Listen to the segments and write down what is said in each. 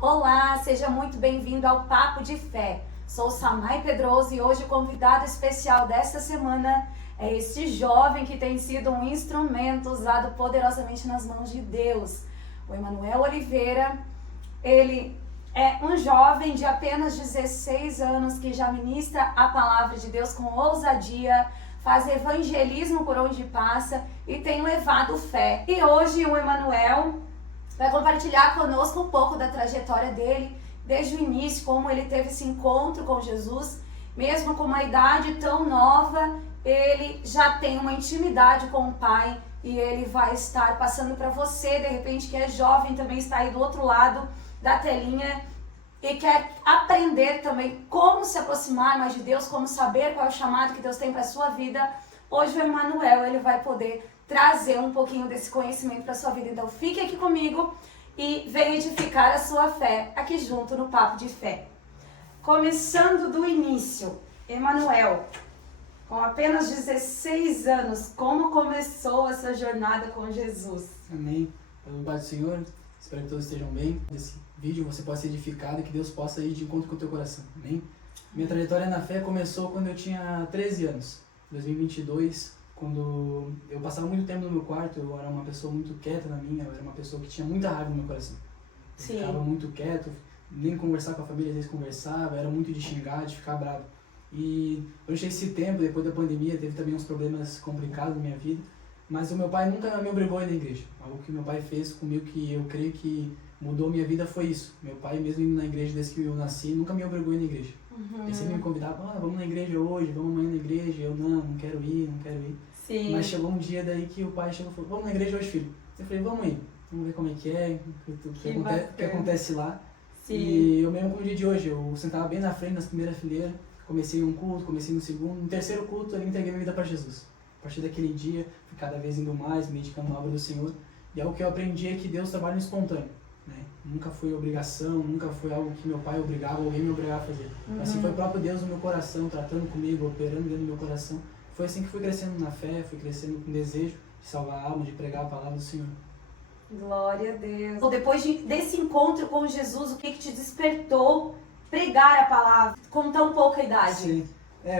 Olá, seja muito bem-vindo ao Papo de Fé. Sou Samay Pedroso e hoje o convidado especial desta semana é este jovem que tem sido um instrumento usado poderosamente nas mãos de Deus. O Emanuel Oliveira, ele é um jovem de apenas 16 anos que já ministra a palavra de Deus com ousadia, faz evangelismo por onde passa e tem levado fé. E hoje o Emanuel vai compartilhar conosco um pouco da trajetória dele, desde o início, como ele teve esse encontro com Jesus, mesmo com uma idade tão nova, ele já tem uma intimidade com o Pai e ele vai estar passando para você, de repente, que é jovem, também está aí do outro lado da telinha e quer aprender também como se aproximar mais de Deus, como saber qual é o chamado que Deus tem para a sua vida. Hoje o Emanuel, ele vai poder trazer um pouquinho desse conhecimento para a sua vida. Então fique aqui comigo e venha edificar a sua fé aqui junto no Papo de Fé. Começando do início, Emanuel, com apenas 16 anos, como começou essa jornada com Jesus? Amém. Pelo Pai do Senhor, espero que todos estejam bem. Desse vídeo você possa ser edificado e que Deus possa ir de encontro com o teu coração. Amém? Minha trajetória na fé começou quando eu tinha 13 anos, 2022. Quando eu passava muito tempo no meu quarto, eu era uma pessoa muito quieta na minha, eu era uma pessoa que tinha muita raiva no meu coração. Eu ficava muito quieto, nem conversar com a família, às vezes conversava, era muito de xingar, de ficar bravo. E durante esse tempo, depois da pandemia, teve também uns problemas complicados na minha vida, mas o meu pai nunca me obrigou a ir na igreja. Algo que meu pai fez comigo que eu creio que mudou minha vida foi isso. Meu pai, mesmo indo na igreja desde que eu nasci, nunca me obrigou a ir na igreja. Ele sempre me convidava, vamos na igreja hoje, vamos amanhã na igreja. Eu, não quero ir, não quero ir. Sim. Mas chegou um dia daí que o pai chegou e falou, vamos na igreja hoje, filho. Eu falei, vamos ir, vamos ver como é que é, o que acontece lá. Sim. E eu mesmo com o dia de hoje, eu sentava bem na frente, nas primeiras fileiras, comecei um culto, comecei no segundo, no terceiro culto eu entreguei minha vida para Jesus. A partir daquele dia, fui cada vez indo mais, me dedicando à obra do Senhor. E algo que eu aprendi é que Deus trabalha no espontâneo. Né? Nunca foi obrigação, nunca foi algo que meu pai obrigava, alguém me obrigava a fazer. Assim foi o próprio Deus no meu coração, tratando comigo, operando dentro do meu coração. Foi assim que fui crescendo na fé, fui crescendo com desejo de salvar a alma, de pregar a palavra do Senhor. Glória a Deus. Depois desse encontro com Jesus, o que te despertou pregar a palavra com tão pouca idade? Sim,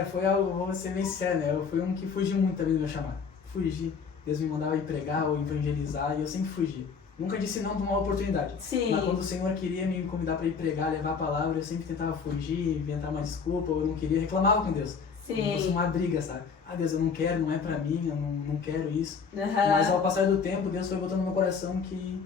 foi algo, vou ser bem sério, né? Eu fui um que fugi muito também do meu chamado. Fugi. Deus me mandava ir pregar ou evangelizar e eu sempre fugi. Nunca disse não para uma oportunidade. Sim. Mas quando o Senhor queria me convidar para ir pregar, levar a palavra, eu sempre tentava fugir, inventar uma desculpa, ou eu não queria, reclamava com Deus. Sim. Fosse uma briga, sabe? Deus, eu não quero, não é pra mim, eu não quero isso. Uhum. Mas ao passar do tempo, Deus foi botando no meu coração que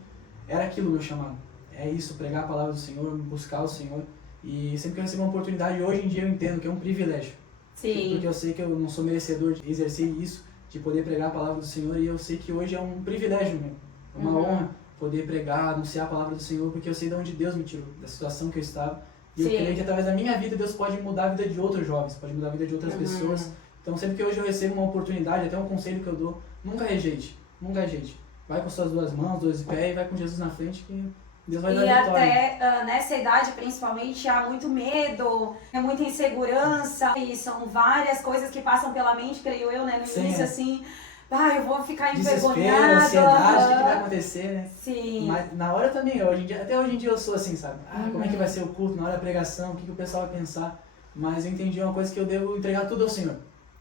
era aquilo o meu chamado. É isso, pregar a palavra do Senhor, buscar o Senhor. E sempre que eu recebo uma oportunidade, hoje em dia eu entendo que é um privilégio. Sim. Porque eu sei que eu não sou merecedor de exercer isso, de poder pregar a palavra do Senhor, e eu sei que hoje é um privilégio mesmo. É uma honra poder pregar, anunciar a palavra do Senhor, porque eu sei de onde Deus me tirou, da situação que eu estava. E eu creio que através da minha vida, Deus pode mudar a vida de outros jovens, pode mudar a vida de outras pessoas. Então sempre que hoje eu recebo uma oportunidade, até um conselho que eu dou, nunca rejeite, nunca rejeite. Vai com suas duas mãos, dois pés e vai com Jesus na frente que Deus vai dar a vitória. E até nessa idade, principalmente, há muito medo, muita insegurança e são várias coisas que passam pela mente, creio eu, né? No início, assim, eu vou ficar envergonhada. Ansiedade, o que vai acontecer, né? Sim. Mas na hora também, até hoje em dia eu sou assim, sabe? Como é que vai ser o culto, na hora da pregação, o que o pessoal vai pensar? Mas eu entendi uma coisa que eu devo entregar tudo ao Senhor.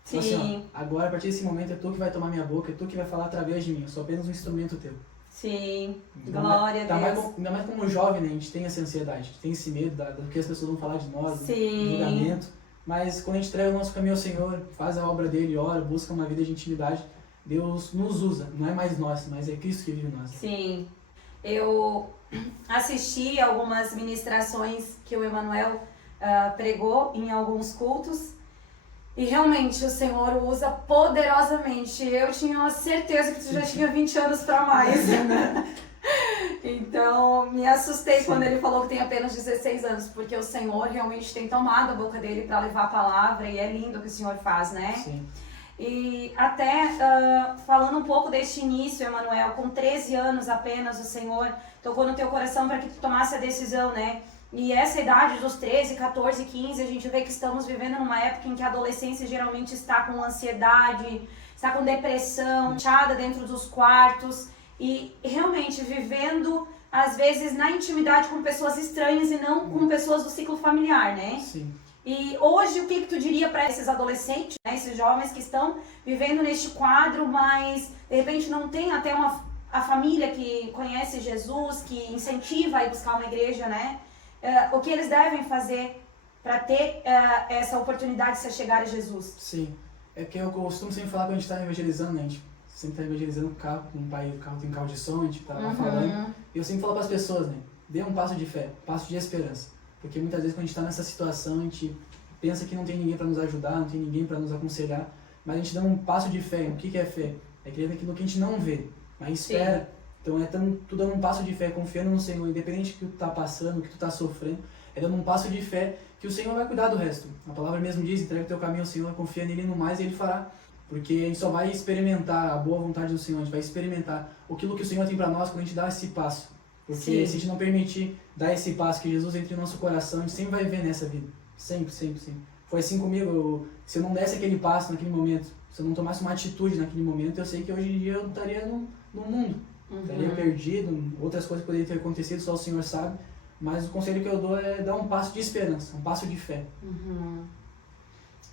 Sim. Assim, agora, a partir desse momento, é tu que vai tomar minha boca, é tu que vai falar através de mim, eu sou apenas um instrumento teu. Sim, então, glória a Deus. Ainda mais como jovem, né? A gente tem essa ansiedade, a gente tem esse medo do que as pessoas vão falar de nós, do julgamento. Mas quando a gente entrega o nosso caminho ao Senhor, faz a obra dele, ora, busca uma vida de intimidade, Deus nos usa, não é mais nós, mas é Cristo que vive em nós. Sim, eu assisti algumas ministrações que o Emanuel pregou em alguns cultos. E realmente o Senhor usa poderosamente. Eu tinha certeza que tu já tinha 20 anos para mais. Então me assustei quando ele falou que tem apenas 16 anos, porque o Senhor realmente tem tomado a boca dele para levar a palavra e é lindo o que o Senhor faz, né? Sim. E até falando um pouco deste início, Emanuel, com 13 anos apenas o Senhor tocou no teu coração para que tu tomasse a decisão, né? E essa idade dos 13, 14, 15, a gente vê que estamos vivendo numa época em que a adolescência geralmente está com ansiedade, está com depressão, fechada dentro dos quartos e realmente vivendo às vezes, na intimidade com pessoas estranhas e não com pessoas do ciclo familiar, né? Sim. E hoje, o que tu diria para esses adolescentes, né, esses jovens que estão vivendo neste quadro, mas de repente não tem até a família que conhece Jesus, que incentiva a ir buscar uma igreja, né? O que eles devem fazer para ter essa oportunidade de se chegar a Jesus? Sim. É que eu costumo sempre falar quando a gente está evangelizando, né? A gente sempre está evangelizando o carro, com o pai, o carro tem carro de som, a gente tá lá falando. E eu sempre falo para as pessoas, né? Dê um passo de fé, um passo de esperança. Porque muitas vezes quando a gente está nessa situação, a gente pensa que não tem ninguém para nos ajudar, não tem ninguém para nos aconselhar, mas a gente dá um passo de fé. O que é fé? É crer naquilo que a gente não vê, mas espera. Sim. Então tu dando um passo de fé, confiando no Senhor, independente do que tu tá passando, do que tu tá sofrendo, é dando um passo de fé que o Senhor vai cuidar do resto. A palavra mesmo diz, entrega o teu caminho ao Senhor, confia nele no mais e ele fará. Porque a gente só vai experimentar a boa vontade do Senhor, a gente vai experimentar aquilo que o Senhor tem para nós quando a gente dá esse passo. Porque se a gente não permitir dar esse passo, que Jesus entre no nosso coração, a gente sempre vai viver nessa vida. Sempre, sempre, sempre. Foi assim comigo, se eu não desse aquele passo naquele momento, se eu não tomasse uma atitude naquele momento, eu sei que hoje em dia eu estaria no mundo. Estaria perdido, outras coisas poderiam ter acontecido, só o Senhor sabe. Mas o conselho que eu dou é dar um passo de esperança, um passo de fé.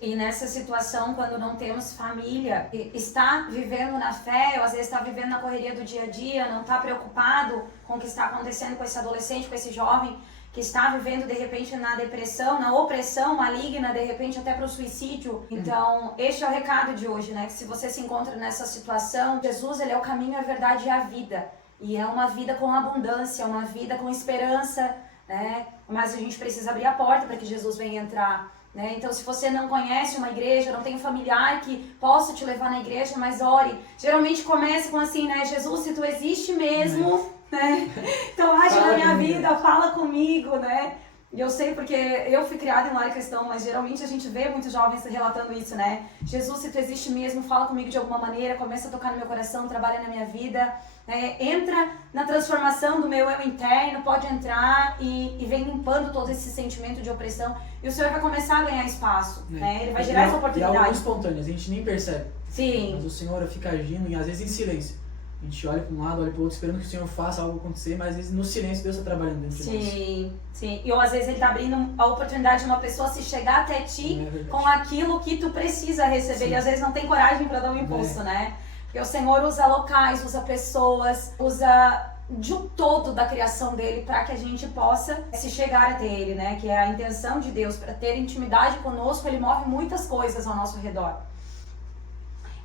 E nessa situação, quando não temos família, está vivendo na fé, ou às vezes está vivendo na correria do dia a dia, não está preocupado com o que está acontecendo com esse adolescente, com esse jovem, que está vivendo de repente na depressão, na opressão maligna, de repente até para o suicídio. Então, este é o recado de hoje, né? Que se você se encontra nessa situação, Jesus, ele é o caminho, a verdade e a vida. E é uma vida com abundância, uma vida com esperança, né? Mas a gente precisa abrir a porta para que Jesus venha entrar, né? Então, se você não conhece uma igreja, não tem um familiar que possa te levar na igreja, mas ore. Geralmente começa com assim, né? Jesus, se tu existe mesmo, né? Então age na minha vida, fala comigo, né? E eu sei porque eu fui criada em lar cristão, mas geralmente a gente vê muitos jovens relatando isso, né? Jesus, se tu existe mesmo, fala comigo de alguma maneira, começa a tocar no meu coração, trabalha na minha vida, né? Entra na transformação do meu eu interno, pode entrar e vem limpando todo esse sentimento de opressão. E o Senhor vai começar a ganhar espaço, né? Ele vai gerar essa oportunidade. É algo espontâneo, a gente nem percebe. Sim. Mas o Senhor fica agindo, e às vezes em silêncio. A gente olha para um lado, olha para o outro, esperando que o Senhor faça algo acontecer, mas às vezes no silêncio Deus está trabalhando dentro de nós. Sim, sim. E ou às vezes Ele está abrindo a oportunidade de uma pessoa se chegar até ti com aquilo que tu precisa receber. Sim. E às vezes não tem coragem para dar um impulso, né? Porque o Senhor usa locais, usa pessoas, usa de um todo da criação dele para que a gente possa se chegar até Ele, né? Que é a intenção de Deus, para ter intimidade conosco. Ele move muitas coisas ao nosso redor.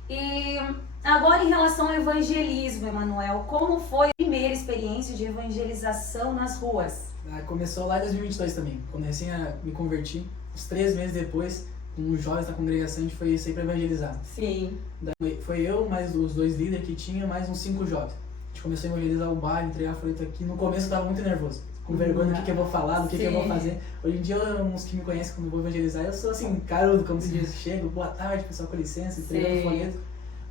E agora, em relação ao evangelismo, Emanuel, como foi a primeira experiência de evangelização nas ruas? Começou lá em 2022 também, quando recém me converti. Uns 3 meses depois, com os jovens da congregação, a gente foi sair para evangelizar. Sim. Foi eu, mais os 2 líderes que tinha, mais uns 5 jovens. A gente começou a evangelizar o bairro, entregar folheto aqui. No começo eu estava muito nervoso, com vergonha do que eu vou falar, do que eu vou fazer. Hoje em dia, uns que me conhecem quando eu vou evangelizar, eu sou assim, carudo, como se diz, chego, boa tarde, pessoal, com licença, entregando folheto.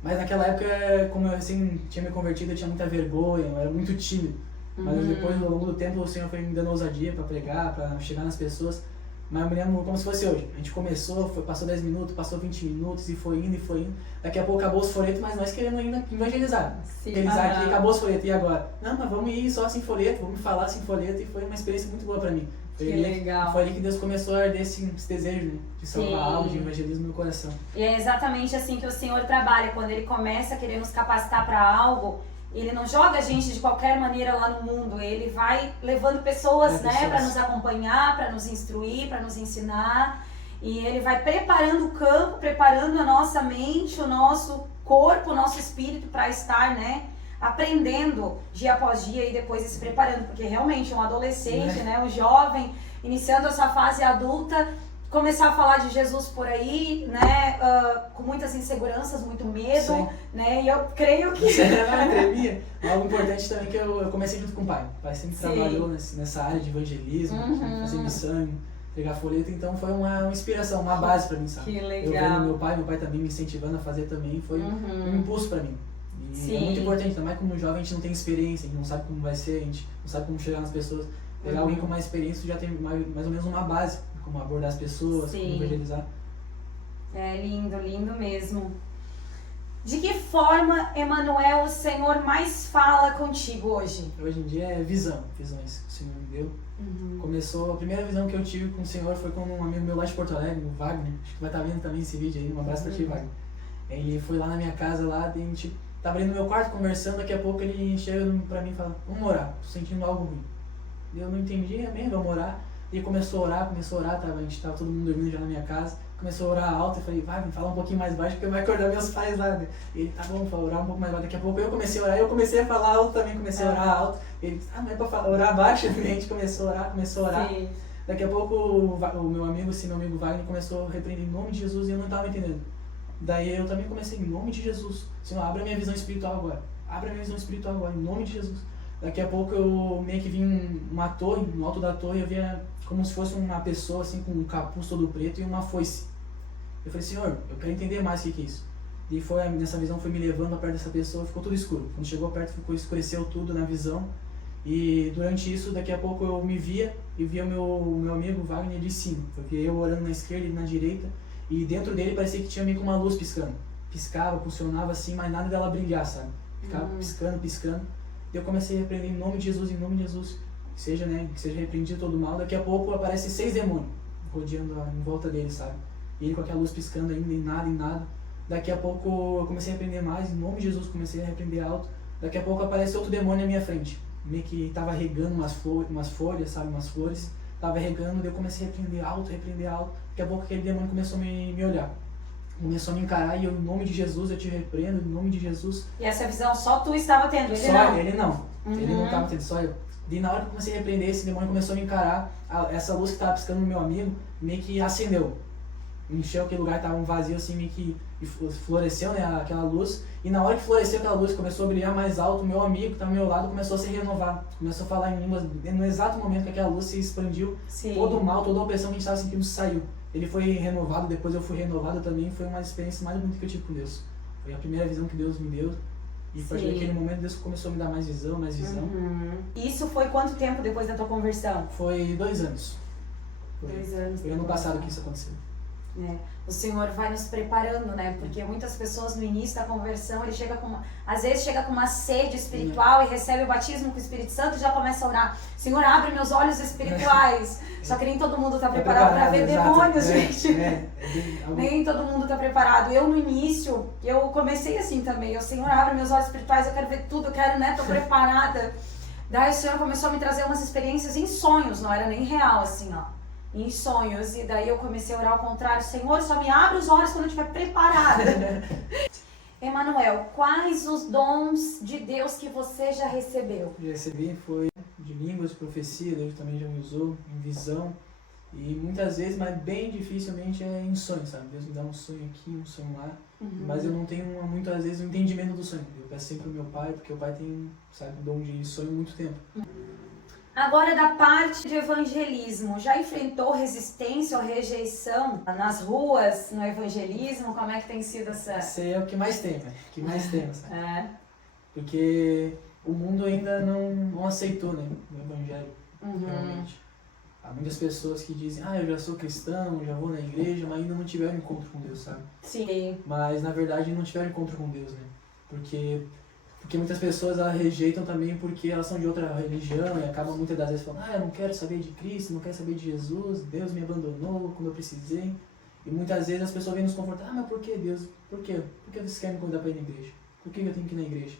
Mas naquela época, como eu assim tinha me convertido, eu tinha muita vergonha, eu era muito tímido. Mas depois, ao longo do tempo, o Senhor foi me dando ousadia para pregar, para chegar nas pessoas. Mas eu me lembro como se fosse hoje. A gente começou, passou 10 minutos, passou 20 minutos e foi indo e foi indo. Daqui a pouco acabou os folhetos, mas nós querendo ainda evangelizar. Evangelizar aqui, acabou os folhetos, e agora? Não, mas vamos ir só sem folheto, vamos falar sem folheto, e foi uma experiência muito boa para mim. Que legal. Foi ali que Deus começou a arder esse desejo, né, de salvar algo, de evangelismo no coração. E é exatamente assim que o Senhor trabalha, quando Ele começa a querer nos capacitar para algo. Ele não joga a gente de qualquer maneira lá no mundo, Ele vai levando pessoas, né, para nos acompanhar, para nos instruir, para nos ensinar. E Ele vai preparando o campo, preparando a nossa mente, o nosso corpo, o nosso espírito para estar, né, aprendendo dia após dia e depois se preparando. Porque realmente um adolescente, né, um jovem, iniciando a sua fase adulta, começar a falar de Jesus por aí, né, com muitas inseguranças, muito medo, sim, né, e eu creio que... Algo importante também que eu comecei junto com o pai. O pai sempre trabalhou nessa área de evangelismo, fazer missão, pegar folheto, então foi uma inspiração, uma base para mim, sabe? Que legal. Eu vendo meu pai também me incentivando a fazer também, foi um impulso para mim. E sim, é muito importante, também como jovem a gente não tem experiência, a gente não sabe como vai ser, a gente não sabe como chegar nas pessoas. Pegar alguém com mais experiência já tem mais ou menos uma base, como abordar as pessoas, sim, como evangelizar. É lindo, lindo mesmo. De que forma, Emanuel, o Senhor mais fala contigo hoje? Hoje em dia é visões que o Senhor me deu. Começou, a primeira visão que eu tive com o Senhor foi com um amigo meu lá de Porto Alegre, o Wagner. Acho que vai estar vendo também esse vídeo aí, um abraço pra ti, Wagner. Ele foi lá na minha casa, lá, a gente tava ali no meu quarto conversando, daqui a pouco ele chega pra mim e fala, vamos orar, tô sentindo algo ruim. Eu não entendi, amém, vamos orar. E começou a orar, a gente tava todo mundo dormindo já na minha casa. Começou a orar alto, eu falei, vai, fala um pouquinho mais baixo, porque vai acordar meus pais lá. E ele, tá bom, vou orar um pouco mais baixo. Daqui a pouco eu comecei a orar, eu comecei a falar alto também, comecei a orar alto. Ele disse, não é pra orar baixo, a gente começou a orar. Sim. Daqui a pouco o meu amigo Wagner começou a repreender em nome de Jesus e eu não estava entendendo. Daí eu também comecei, em nome de Jesus, Senhor, abre a minha visão espiritual agora, em nome de Jesus. Daqui a pouco eu meio que vi uma torre, no alto da torre eu via como se fosse uma pessoa assim com um capuz todo preto e uma foice. Eu falei, Senhor, eu quero entender mais o que é isso. E nessa visão foi me levando perto dessa pessoa, ficou tudo escuro. Quando chegou perto, escureceu tudo na visão. E durante isso, daqui a pouco eu me via e via meu amigo Wagner de cima. Porque eu orando na esquerda e na direita. E dentro dele parecia que tinha meio que uma luz piscando. Piscava, funcionava assim, mas nada dela brilhar, sabe? Ficava piscando. E eu comecei a repreender em nome de Jesus, que seja repreendido todo mal. Daqui a pouco aparece 6 demônios rodeando em volta dele, sabe? E ele com aquela luz piscando ainda, em nada. Daqui a pouco eu comecei a repreender mais, em nome de Jesus comecei a repreender alto. Daqui a pouco aparece outro demônio na minha frente. Meio que tava regando umas folhas, sabe? Umas flores. Tava regando, daí eu comecei a repreender alto. Daqui a pouco aquele demônio começou a me olhar. Começou a me encarar e eu, em nome de Jesus, eu te repreendo, em nome de Jesus. E essa visão só tu estava tendo, ele só não? Ele não. Ele não estava tendo, só eu. E na hora que eu comecei a repreender, esse demônio começou a me encarar. Essa luz que estava piscando no meu amigo, meio que acendeu. Encheu aquele lugar, estava um vazio assim, meio que floresceu, né, aquela luz. E na hora que floresceu aquela luz, começou a brilhar mais alto, o meu amigo que estava ao meu lado começou a se renovar. Começou a falar em línguas. No exato momento que aquela luz se expandiu, Sim. todo o mal, toda a opressão que a gente estava sentindo saiu. Ele foi renovado, depois eu fui renovado também. Foi uma experiência mais bonita que eu tive com Deus. Foi a primeira visão que Deus me deu. E a partir daquele momento Deus começou a me dar mais visão. Isso foi quanto tempo depois da tua conversão? Foi 2 anos. 2 anos. Foi ano passado que isso aconteceu. O Senhor vai nos preparando, né? Porque muitas pessoas no início da conversão, às vezes chega com uma sede espiritual e recebe o batismo com o Espírito Santo e já começa a orar. Senhor, abre meus olhos espirituais. Só que nem todo mundo está preparado para ver demônios, gente. Nem todo mundo está preparado. Eu no início, eu comecei assim também. Eu, Senhor, abre meus olhos espirituais, eu quero ver tudo, eu quero, né? Tô preparada. Daí o Senhor começou a me trazer umas experiências em sonhos, não era nem real, assim, ó. Em sonhos, e daí eu comecei a orar ao contrário, Senhor, só me abre os olhos quando eu estiver preparada. Emanuel, quais os dons de Deus que você já recebeu? Já recebi, foi de línguas, profecia, Deus também já me usou, em visão, e muitas vezes, mas bem dificilmente é em sonho, sabe? Deus me dá um sonho aqui, um sonho lá, mas eu não tenho muitas vezes um entendimento do sonho. Eu peço sempre pro meu pai, porque o pai tem, sabe, um dom de sonho há muito tempo. Agora, da parte de evangelismo, já enfrentou resistência ou rejeição nas ruas, no evangelismo? Como é que tem sido essa... Isso aí é o que mais tem, né? O que mais tem, sabe? É. Porque o mundo ainda não aceitou, né, o evangelho, realmente. Há muitas pessoas que dizem, eu já sou cristão, já vou na igreja, mas ainda não tiveram encontro com Deus, sabe? Sim. Mas, na verdade, não tiveram encontro com Deus, né? Porque muitas pessoas elas rejeitam também porque elas são de outra religião e acabam muitas das vezes falando, eu não quero saber de Cristo, não quero saber de Jesus, Deus me abandonou quando eu precisei. E muitas vezes as pessoas vêm nos confrontar, mas por que Deus? Por quê? Por que você quer me convidar para ir na igreja? Por que eu tenho que ir na igreja?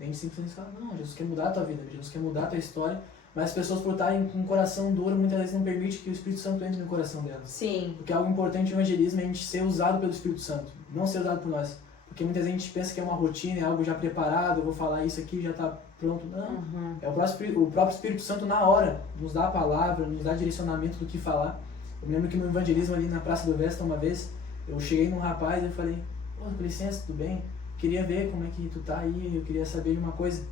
E a gente simplesmente fala, não, Jesus quer mudar a tua vida, Jesus quer mudar a tua história, mas as pessoas por estarem com um coração duro, muitas vezes não permitem que o Espírito Santo entre no coração delas. Sim. Porque algo importante no evangelismo é a gente ser usado pelo Espírito Santo, não ser usado por nós. Porque muitas vezes a gente pensa que é uma rotina, é algo já preparado, eu vou falar isso aqui, já está pronto. Não, é o próprio Espírito Santo na hora, nos dá a palavra, nos dá direcionamento do que falar. Eu me lembro que no evangelismo ali na Praça do Vesta uma vez, eu cheguei num rapaz e eu falei, com licença, tudo bem? Queria ver como é que tu tá aí, eu queria saber de uma coisa.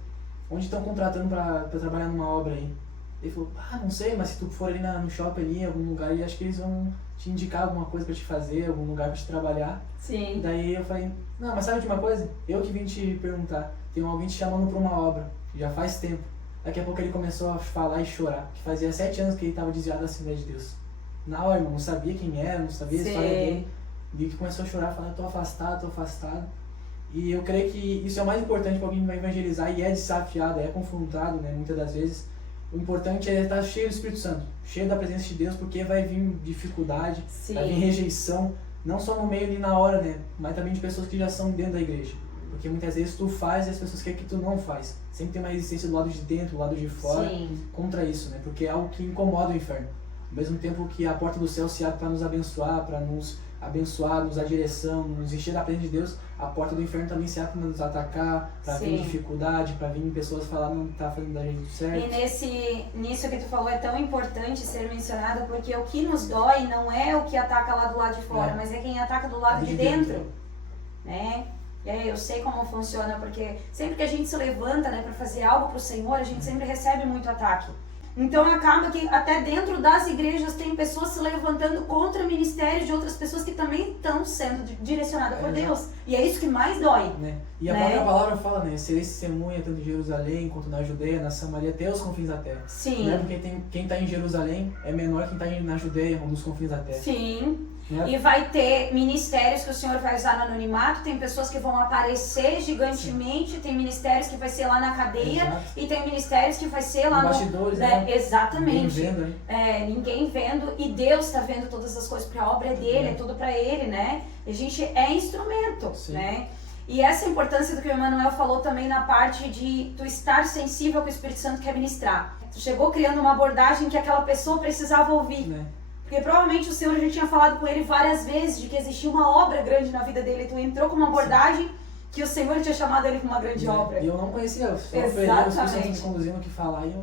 Onde estão contratando para trabalhar numa obra aí? Ele falou, não sei, mas se tu for ali no shopping ali, em algum lugar, eu acho que eles vão te indicar alguma coisa para te fazer, algum lugar para te trabalhar. Sim. Daí eu falei, não, mas sabe de uma coisa? Eu que vim te perguntar, tem alguém te chamando para uma obra, já faz tempo. Daqui a pouco ele começou a falar e chorar, que fazia 7 anos que ele estava desviado da Assembleia de Deus. Na hora, irmão, não sabia quem era, não sabia a história dele. E que começou a chorar, falando, eu tô afastado. E eu creio que isso é o mais importante para alguém que vai evangelizar e é desafiado, é confrontado, né, muitas das vezes. O importante é estar cheio do Espírito Santo, cheio da presença de Deus, porque vai vir dificuldade, Sim. vai vir rejeição, não só no meio ali na hora, né, mas também de pessoas que já são dentro da igreja. Porque muitas vezes tu faz e as pessoas querem que tu não faz. Sempre tem uma resistência do lado de dentro, do lado de fora, Sim. contra isso, né, porque é algo que incomoda o inferno. Ao mesmo tempo que a porta do céu se abre para nos abençoar, nos dar direção, nos encher da presença de Deus, a porta do inferno também se abre para nos atacar, para vir dificuldade, para vir pessoas falar não tá fazendo da jeito certo. E nisso que tu falou é tão importante ser mencionado, porque o que nos dói não é o que ataca lá do lado de fora, mas é quem ataca do lado de dentro, né? E aí eu sei como funciona, porque sempre que a gente se levanta, né, para fazer algo para o Senhor, a gente sempre recebe muito ataque. Então acaba que até dentro das igrejas tem pessoas se levantando contra ministérios de outras pessoas que também estão sendo direcionadas por Deus. E é isso que mais dói. Né? E a própria palavra fala, né? Sereis testemunha tanto em Jerusalém quanto na Judeia, na Samaria, até os confins da terra. Sim. Não é porque quem está em Jerusalém é menor que quem está na Judeia, ou nos confins da terra. Sim. E vai ter ministérios que o Senhor vai usar no anonimato, tem pessoas que vão aparecer gigantemente, tem ministérios que vai ser lá na cadeia, e tem ministérios que vai ser lá no... bastidores, né? Exatamente. Ninguém vendo, né? Ninguém vendo, e Deus está vendo todas as coisas, porque a obra é dele, é tudo para ele, né? A gente é instrumento, né? E essa importância do que o Emmanuel falou também na parte de tu estar sensível ao que o Espírito Santo quer ministrar. Tu chegou criando uma abordagem que aquela pessoa precisava ouvir. Né? Porque provavelmente o Senhor já tinha falado com ele várias vezes de que existia uma obra grande na vida dele. Tu entrou com uma abordagem que o Senhor tinha chamado ele para uma grande obra. E eu não conhecia, só os pessoas me conduzindo o que falar e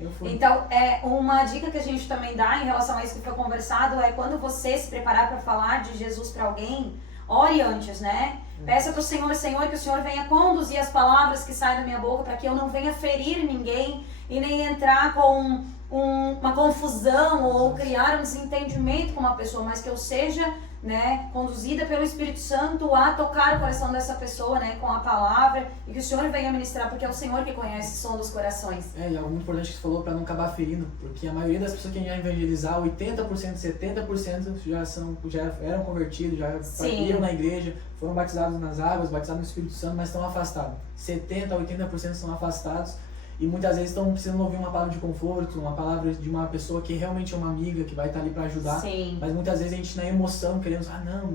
eu fui. Então, uma dica que a gente também dá em relação a isso que foi conversado é quando você se preparar para falar de Jesus para alguém, ore antes, né? Peça para o Senhor, que o Senhor venha conduzir as palavras que saem da minha boca para que eu não venha ferir ninguém e nem entrar com uma confusão ou criar um desentendimento com uma pessoa, mas que eu seja, né, conduzida pelo Espírito Santo a tocar o coração dessa pessoa, né, com a palavra, e que o Senhor venha ministrar, porque é o Senhor que conhece o som dos corações. E algo muito importante que você falou para não acabar ferindo, porque a maioria das pessoas que a gente vai evangelizar, 80%, 70% já eram convertidos, já iam na igreja, foram batizados nas águas, batizados no Espírito Santo, mas estão afastados. 70% a 80% estão afastados. E muitas vezes estão precisando ouvir uma palavra de conforto, uma palavra de uma pessoa que realmente é uma amiga, que vai estar ali para ajudar. Sim. Mas muitas vezes a gente na emoção queremos,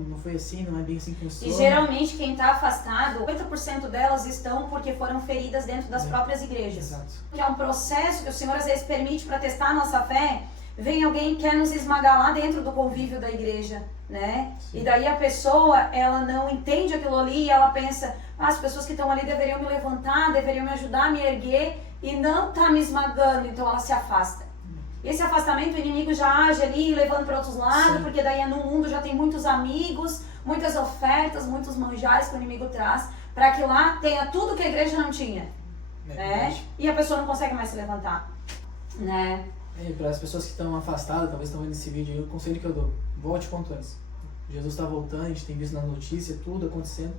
não foi assim, não é bem assim que funciona. E geralmente quem está afastado, 80% delas estão porque foram feridas dentro das próprias igrejas. Exato. Que é um processo que o Senhor às vezes permite para testar a nossa fé. Vem alguém que quer nos esmagar lá dentro do convívio da igreja, né? Sim. E daí a pessoa, ela não entende aquilo ali e ela pensa, as pessoas que estão ali deveriam me levantar, deveriam me ajudar a me erguer, e não tá me esmagando, então ela se afasta. Esse afastamento, o inimigo já age ali, levando para outros lados, porque daí no mundo já tem muitos amigos, muitas ofertas, muitos manjares que o inimigo traz, para que lá tenha tudo que a igreja não tinha, né? E a pessoa não consegue mais se levantar, né? E para as pessoas que estão afastadas, talvez estão vendo esse vídeo, o conselho que eu dou, volte quanto antes. Jesus está voltando, a gente tem visto na notícia, tudo acontecendo,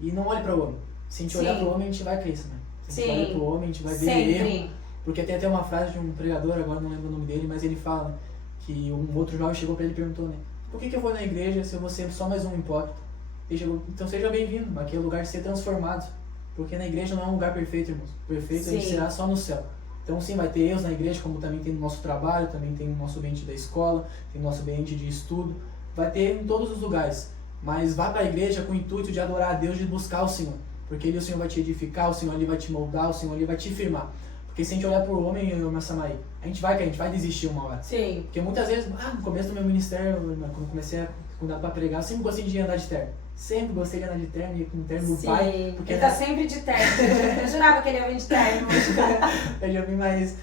e não olhe para o homem. Se a gente olhar para o homem, a gente vai crescer, né? Se a gente olha pro homem, a gente vai ver erro. Porque tem até uma frase de um pregador, agora não lembro o nome dele, mas ele fala que um outro jovem chegou para ele e perguntou, né? Por que eu vou na igreja se eu vou ser só mais um hipócrita? Ele chegou, então seja bem-vindo, aqui é o lugar de ser transformado. Porque na igreja não é um lugar perfeito, irmãos. Perfeito a gente será só no céu. Então sim, vai ter erros na igreja, como também tem no nosso trabalho, também tem no nosso ambiente da escola, tem no nosso ambiente de estudo. Vai ter em todos os lugares. Mas vá para a igreja com o intuito de adorar a Deus, de buscar o Senhor. Porque ele, o Senhor vai te edificar, o Senhor ali vai te moldar, o Senhor ali vai te firmar. Porque se a gente olhar pro homem, eu Samaí, a gente vai desistir uma hora. Sim. Porque muitas vezes, no começo do meu ministério, quando comecei para pregar, eu sempre gostei de andar de terno. Sempre gostei de andar de terno, ir com o terno do pai. Porque ele tá sempre de terno. Eu jurava que ele ia vir de terno. Eu já vim mais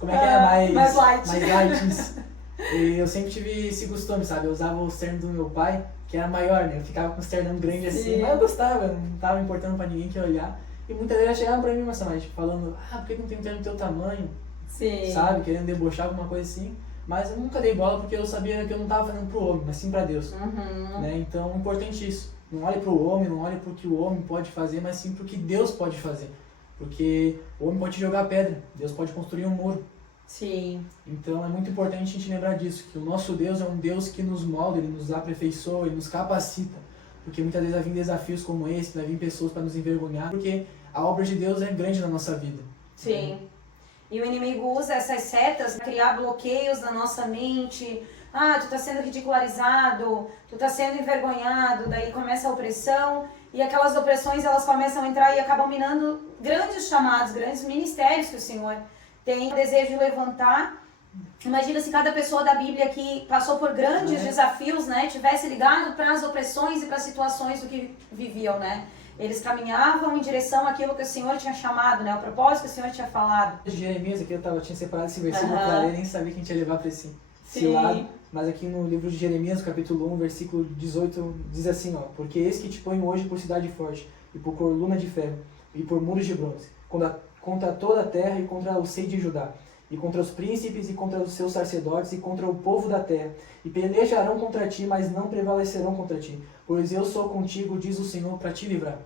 como é que é? Mais light. Mais light, isso. E eu sempre tive esse costume, sabe? Eu usava o terno do meu pai, que era maior, né? Eu ficava com os ternão grande assim, mas eu gostava, não tava importando pra ninguém que ia olhar. E muitas vezes chegavam pra mim, mas falando, por que não tem um terno do teu tamanho? Sim. Sabe? Querendo debochar alguma coisa assim. Mas eu nunca dei bola porque eu sabia que eu não tava fazendo pro homem, mas sim pra Deus. Né? Então é importante isso. Não olhe pro homem, não olhe pro que o homem pode fazer, mas sim pro que Deus pode fazer. Porque o homem pode jogar pedra, Deus pode construir um muro. Sim. Então é muito importante a gente lembrar disso, que o nosso Deus é um Deus que nos molda, Ele nos aperfeiçoa, Ele nos capacita. porque muitas vezes vai vir desafios como esse, vai vir pessoas para nos envergonhar, porque a obra de Deus é grande na nossa vida. Sim. E o inimigo usa essas setas para criar bloqueios na nossa mente. Ah, tu tá sendo ridicularizado, tu tá sendo envergonhado, daí começa a opressão, e aquelas opressões elas começam a entrar e acabam minando grandes chamados, grandes ministérios que o Senhor tem o desejo de levantar. Imagina se cada pessoa da Bíblia que passou por grandes desafios, né, tivesse ligado para as opressões e para as situações do que viviam, né? Eles caminhavam em direção àquilo que o Senhor tinha chamado, né? O propósito que o Senhor tinha falado. Jeremias, aqui eu tinha separado esse versículo para ler, nem sabia que a gente ia levar para esse lado. Mas aqui no livro de Jeremias, capítulo 1, versículo 18, diz assim, ó: porque eis que te ponho hoje por cidade forte, e por coluna de ferro, e por muros de bronze, contra toda a terra e contra o seio de Judá, e contra os príncipes e contra os seus sacerdotes e contra o povo da terra, e pelejarão contra ti, mas não prevalecerão contra ti, pois eu sou contigo, diz o Senhor, para te livrar.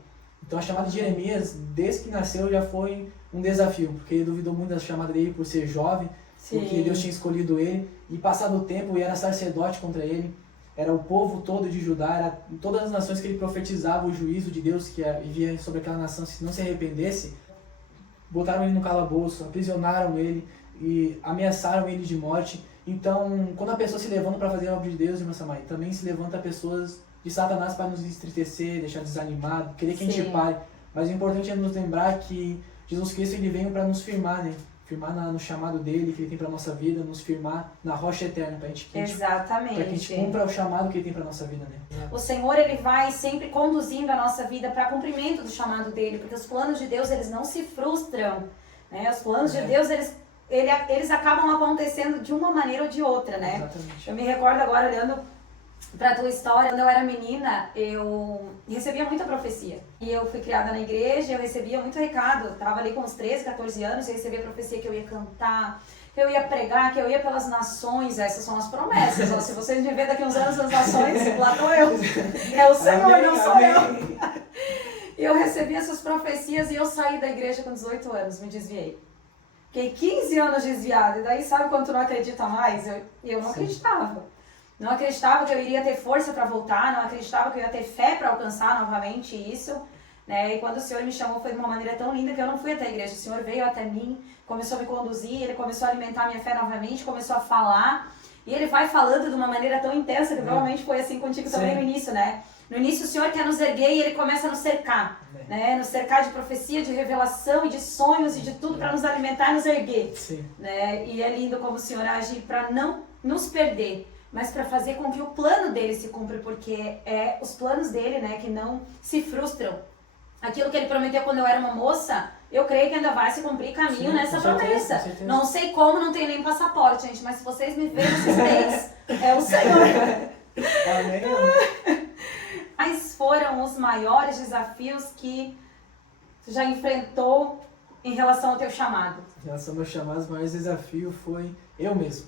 Então a chamada de Jeremias, desde que nasceu, já foi um desafio, porque ele duvidou muito da chamada dele por ser jovem, porque Deus tinha escolhido ele, e passado o tempo, e era sacerdote contra ele, era o povo todo de Judá, era todas as nações que ele profetizava o juízo de Deus que via sobre aquela nação, se não se arrependesse, botaram ele no calabouço, aprisionaram ele e ameaçaram ele de morte. Então, quando a pessoa se levanta para fazer a obra de Deus, irmã Samai, também se levanta pessoas de Satanás para nos entristecer, deixar desanimado, querer que a gente pare. Mas o importante é nos lembrar que Jesus Cristo ele veio para nos firmar, né? Firmar no chamado dele, que ele tem para nossa vida, nos firmar na rocha eterna, para Exatamente. Para que a gente cumpra o chamado que ele tem para nossa vida, né? O Senhor, ele vai sempre conduzindo a nossa vida para cumprimento do chamado dele, porque os planos de Deus, eles não se frustram, né? Os planos de Deus, eles acabam acontecendo de uma maneira ou de outra, né? Exatamente. Eu me recordo agora, olhando pra tua história, quando eu era menina, eu recebia muita profecia. E eu fui criada na igreja, eu recebia muito recado. Eu tava ali com uns 13, 14 anos, eu recebia profecia que eu ia cantar, que eu ia pregar, que eu ia pelas nações. Essas são as promessas. Ó, se vocês me verem daqui uns anos nas nações, lá tô eu. É o Senhor, amém, não sou eu. E eu recebi essas profecias e eu saí da igreja com 18 anos, me desviei. Fiquei 15 anos desviada. E daí, sabe quando tu não acredita mais? Eu não acreditava. Não acreditava que eu iria ter força para voltar, não acreditava que eu ia ter fé para alcançar novamente isso, né? E quando o Senhor me chamou foi de uma maneira tão linda que eu não fui até a igreja. O Senhor veio até mim, começou a me conduzir, Ele começou a alimentar a minha fé novamente, começou a falar. E Ele vai falando de uma maneira tão intensa que provavelmente foi assim contigo também no início, né? No início o Senhor quer nos erguer e Ele começa a nos cercar, né? Nos cercar de profecia, de revelação e de sonhos e de tudo para nos alimentar e nos erguer, né? E é lindo como o Senhor age para não nos perder, mas para fazer com que o plano dele se cumpra, porque é os planos dele, né, que não se frustram. Aquilo que ele prometeu quando eu era uma moça, eu creio que ainda vai se cumprir caminho nessa promessa. Não sei como, não tenho nem passaporte, gente, mas se vocês me verem, vocês têm, é o Senhor. Amém. Quais foram os maiores desafios que tu já enfrentou em relação ao teu chamado? Em relação ao meu chamado, o maior desafio foi eu mesmo.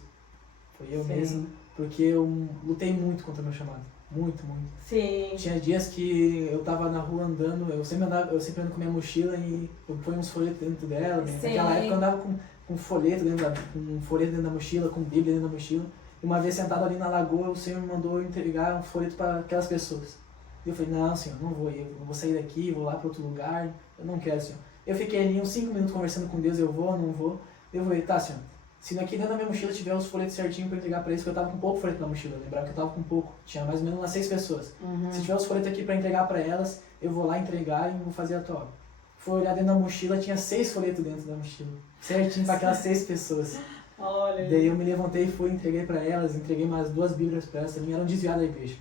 Foi eu mesmo. Porque eu lutei muito contra o meu chamado. Muito, muito. Sim. Tinha dias que eu tava na rua andando, eu sempre ando com minha mochila e eu ponho uns folhetos dentro dela. Né? Naquela época eu andava com folheto dentro da mochila, com Bíblia dentro da mochila. E uma vez sentado ali na lagoa, o Senhor me mandou entregar um folheto para aquelas pessoas. E eu falei, não, Senhor, não vou. Eu vou sair daqui, vou lá para outro lugar. Eu não quero, Senhor. Eu fiquei ali uns 5 minutos conversando com Deus, eu vou, não vou. Eu falei, tá, Senhor. Se aqui dentro da minha mochila tiver os folhetos certinho para entregar para eles, porque eu tava com pouco folheto na mochila, lembrar que eu tava com pouco, tinha mais ou menos umas 6 pessoas. Se tiver os folhetos aqui para entregar para elas, eu vou lá entregar e vou fazer a tua obra. Fui olhar dentro da mochila, tinha 6 folhetos dentro da mochila, certinho para aquelas 6 pessoas. Olha. Daí eu me levantei e fui, entreguei para elas, entreguei mais 2 bíblias para elas, também eram desviadas da igreja.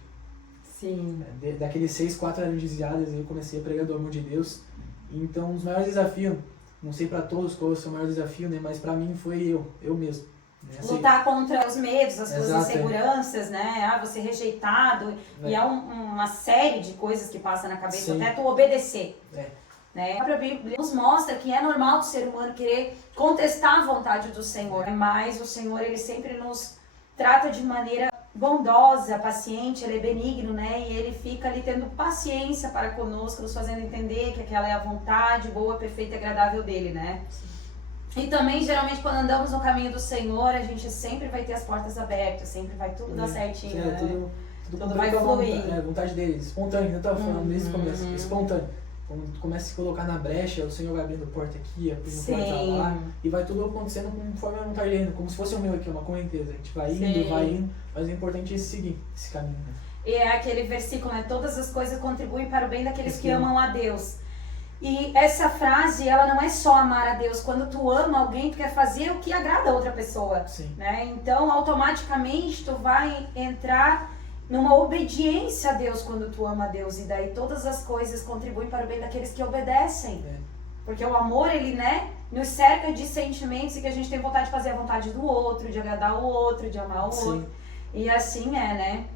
Sim. Daqueles 6, 4 eram desviadas, e eu comecei a pregar do amor de Deus. Então, os maiores desafios, não sei para todos qual é o seu maior desafio, né, mas para mim foi eu mesmo. Lutar contra os medos, as suas inseguranças, né? Você rejeitado. E é uma série de coisas que passa na cabeça, até tu obedecer. Né? A própria Bíblia nos mostra que é normal do ser humano querer contestar a vontade do Senhor. Mas o Senhor, Ele sempre nos trata de maneira bondosa, paciente, Ele é benigno, né? E Ele fica ali tendo paciência para conosco, nos fazendo entender que aquela é a vontade boa, perfeita e agradável dEle, né? E também, geralmente, quando andamos no caminho do Senhor, a gente sempre vai ter as portas abertas, sempre vai tudo dar certinho, né? Tudo cumprindo vai a fluir. a vontade dele, espontâneo, eu tava falando desde o começo, espontâneo. Quando tu começa a se colocar na brecha, o Senhor vai abrindo porta aqui, abrindo porta lá, e vai tudo acontecendo conforme a vontade dele, como se fosse um rio aqui, uma correnteza. A gente vai indo, mas o importante é seguir esse caminho. Né? E é aquele versículo, né? Todas as coisas contribuem para o bem daqueles que amam a Deus. E essa frase, ela não é só amar a Deus. Quando tu ama alguém, tu quer fazer o que agrada a outra pessoa. Sim. Né? Então, automaticamente, tu vai entrar numa obediência a Deus quando tu ama a Deus. E daí todas as coisas contribuem para o bem daqueles que obedecem. Porque o amor, ele, né, nos cerca de sentimentos e que a gente tem vontade de fazer a vontade do outro, de agradar o outro, de amar o outro. E assim é, né?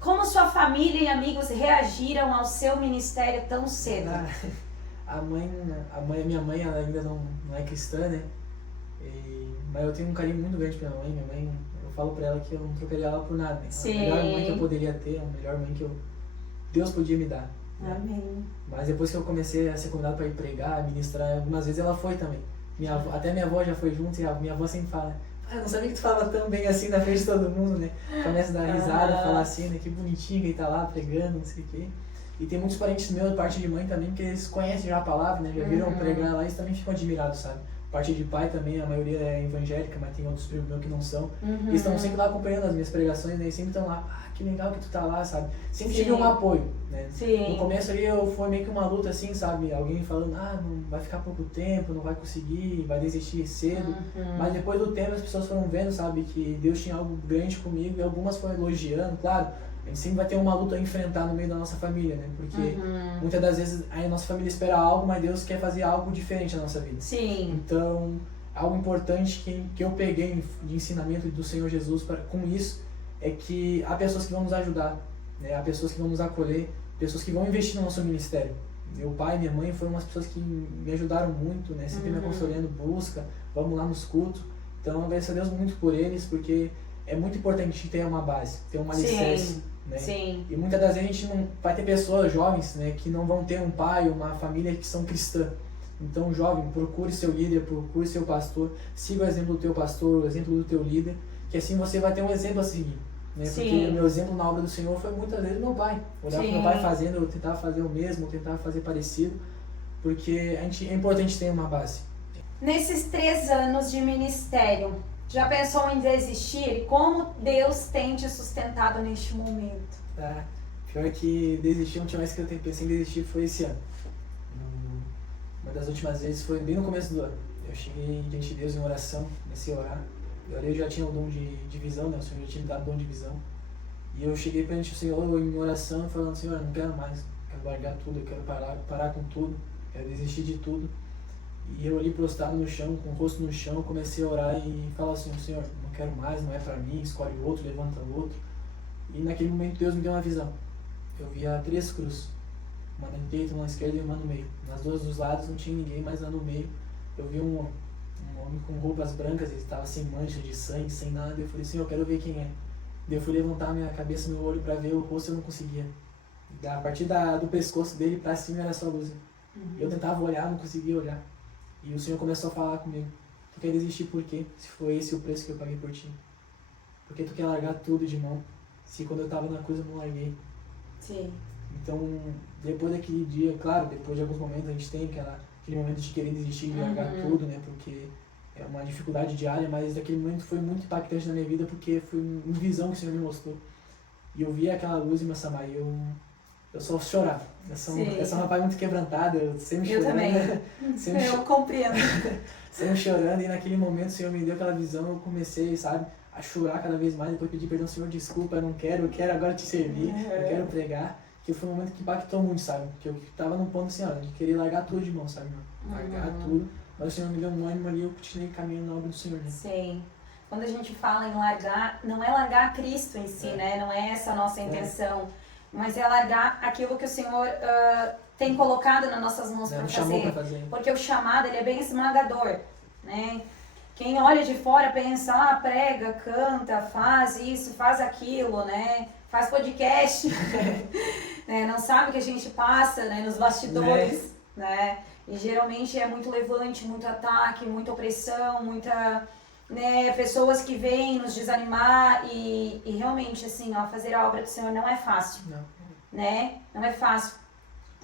Como sua família e amigos reagiram ao seu ministério tão cedo? Minha mãe, ela ainda não é cristã, né? Mas eu tenho um carinho muito grande pela minha mãe. Eu falo pra ela que eu não trocaria ela por nada. Né? A melhor mãe que eu poderia ter, a melhor mãe que Deus podia me dar. Né? Amém. Mas depois que eu comecei a ser convidado para ir pregar, ministrar, algumas vezes ela foi também. Até minha avó já foi junto e a minha avó sempre fala: eu não sabia que tu falava tão bem assim na frente de todo mundo, né? Começa a dar risada, falar assim, né? Que bonitinho que ele tá lá pregando, não sei o quê. E tem muitos parentes meus, parte de mãe também, que eles conhecem já a palavra, né? Já viram pregar lá e eles também ficam admirados, sabe? Parte de pai também, a maioria é evangélica, mas tem outros primos meus que não são. Eles estão sempre lá acompanhando as minhas pregações, né? E sempre estão lá, que legal que tu tá lá, sabe? Sempre tive um apoio, né? No começo ali foi meio que uma luta assim, sabe? Alguém falando, não vai ficar pouco tempo, não vai conseguir, vai desistir cedo. Mas depois do tempo as pessoas foram vendo, sabe? Que Deus tinha algo grande comigo e algumas foram elogiando, claro. A gente sempre vai ter uma luta a enfrentar no meio da nossa família, né? Porque muitas das vezes a nossa família espera algo, mas Deus quer fazer algo diferente na nossa vida. Então, algo importante que eu peguei de ensinamento do Senhor Jesus com isso é que há pessoas que vão nos ajudar, né? Há pessoas que vão nos acolher, pessoas que vão investir no nosso ministério. Meu pai e minha mãe foram umas pessoas que me ajudaram muito, né? Sempre me aconselhando, busca, vamos lá nos cultos. Então, agradeço a Deus muito por eles, porque é muito importante ter uma base, ter uma alicerce. Né? E muitas das vezes a gente não vai ter pessoas jovens, né, que não vão ter um pai, uma família que são cristã. Então, jovem, procure seu líder, procure seu pastor, siga o exemplo do teu pastor, o exemplo do teu líder, que assim você vai ter um exemplo a seguir. Né? Porque o meu exemplo na obra do Senhor foi muitas vezes meu pai. Olhar para meu pai fazendo, eu tentava fazer o mesmo, eu tentava fazer parecido, porque é importante ter uma base. Nesses 3 anos de ministério, já pensou em desistir? E como Deus tem te sustentado neste momento? Pior que desistir, a última vez que eu pensei em desistir foi esse ano. Uma das últimas vezes foi bem no começo do ano. Eu cheguei diante de Deus em oração, comecei a orar. Eu já tinha o dom de visão, né? O Senhor já tinha me dado o dom de visão. E eu cheguei perante o Senhor em oração, falando: Senhor, eu não quero mais, quero largar tudo, eu quero parar com tudo, quero desistir de tudo. E eu ali prostrado no chão, com o rosto no chão, comecei a orar e falar assim: Senhor, não quero mais, não é pra mim, escolhe outro, levanta outro. E naquele momento Deus me deu uma visão. Eu via 3 cruzes, uma na direita, uma na esquerda e uma no meio. Nas duas dos lados não tinha ninguém, mas lá no meio eu vi um homem com roupas brancas, ele estava sem mancha de sangue, sem nada. Eu falei: Senhor, eu quero ver quem é. Eu fui levantar minha cabeça, meu olho para ver o rosto, eu não conseguia. A partir do pescoço dele para cima era só luz. Eu tentava olhar, não conseguia olhar. E o Senhor começou a falar comigo: tu quer desistir por quê? Se foi esse o preço que eu paguei por ti. Porque tu quer largar tudo de mão? Se quando eu estava na cruz eu não larguei. Então, depois daquele dia, claro, depois de alguns momentos a gente tem aquele momento de querer desistir, de largar tudo, né? Porque é uma dificuldade diária, mas aquele momento foi muito impactante na minha vida, porque foi uma visão que o Senhor me mostrou. E eu via aquela luz em Massamá e eu só chorava. Eu sou um rapaz muito quebrantado, eu sempre chorando. Eu também. Eu compreendo. Sempre chorando, e naquele momento o Senhor me deu aquela visão, eu comecei, sabe, a chorar cada vez mais, depois pedi perdão: Senhor, desculpa, eu quero agora te servir, eu quero pregar. Que foi um momento que impactou muito, sabe, que eu tava num ponto assim, de querer largar tudo de mão, sabe, largar tudo, mas o Senhor me deu um ânimo ali, eu continuei caminhando na obra do Senhor, né? Quando a gente fala em largar, não é largar Cristo em si, né, não é essa a nossa intenção, mas é largar aquilo que o Senhor tem colocado nas nossas mãos para fazer, porque o chamado, ele é bem esmagador, né? Quem olha de fora pensa: prega, canta, faz isso, faz aquilo, né? Faz podcast, né? Não sabe o que a gente passa, né? Nos bastidores, né? E geralmente é muito levante, muito ataque, muita opressão, muita né, pessoas que vêm nos desanimar e realmente, assim, ó, fazer a obra do Senhor não é fácil, Não. né? Não é fácil.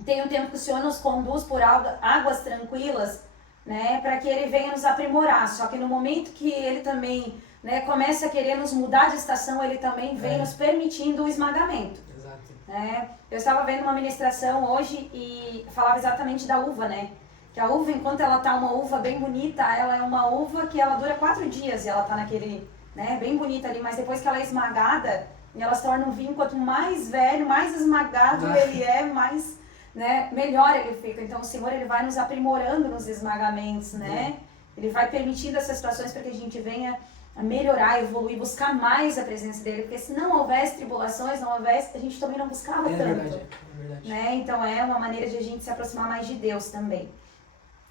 Tem um tempo que o Senhor nos conduz por águas tranquilas, né, para que Ele venha nos aprimorar. Só que no momento que Ele também, né, começa a querer nos mudar de estação, Ele também vem nos permitindo o esmagamento. Exato. Né? Eu estava vendo uma ministração hoje e falava exatamente da uva, né? Que a uva, enquanto ela tá uma uva bem bonita, ela é uma uva que ela dura 4 dias e ela tá naquele, né, bem bonita ali, mas depois que ela é esmagada, ela se torna um vinho, quanto mais velho, mais esmagado ele é, mais, né, melhor ele fica. Então o Senhor, ele vai nos aprimorando nos esmagamentos, né? Ele vai permitindo essas situações para que a gente venha a melhorar, evoluir, buscar mais a presença dele, porque se não houvesse tribulações, não houvesse, a gente também não buscava tanto. É verdade. Né? Então é uma maneira de a gente se aproximar mais de Deus também.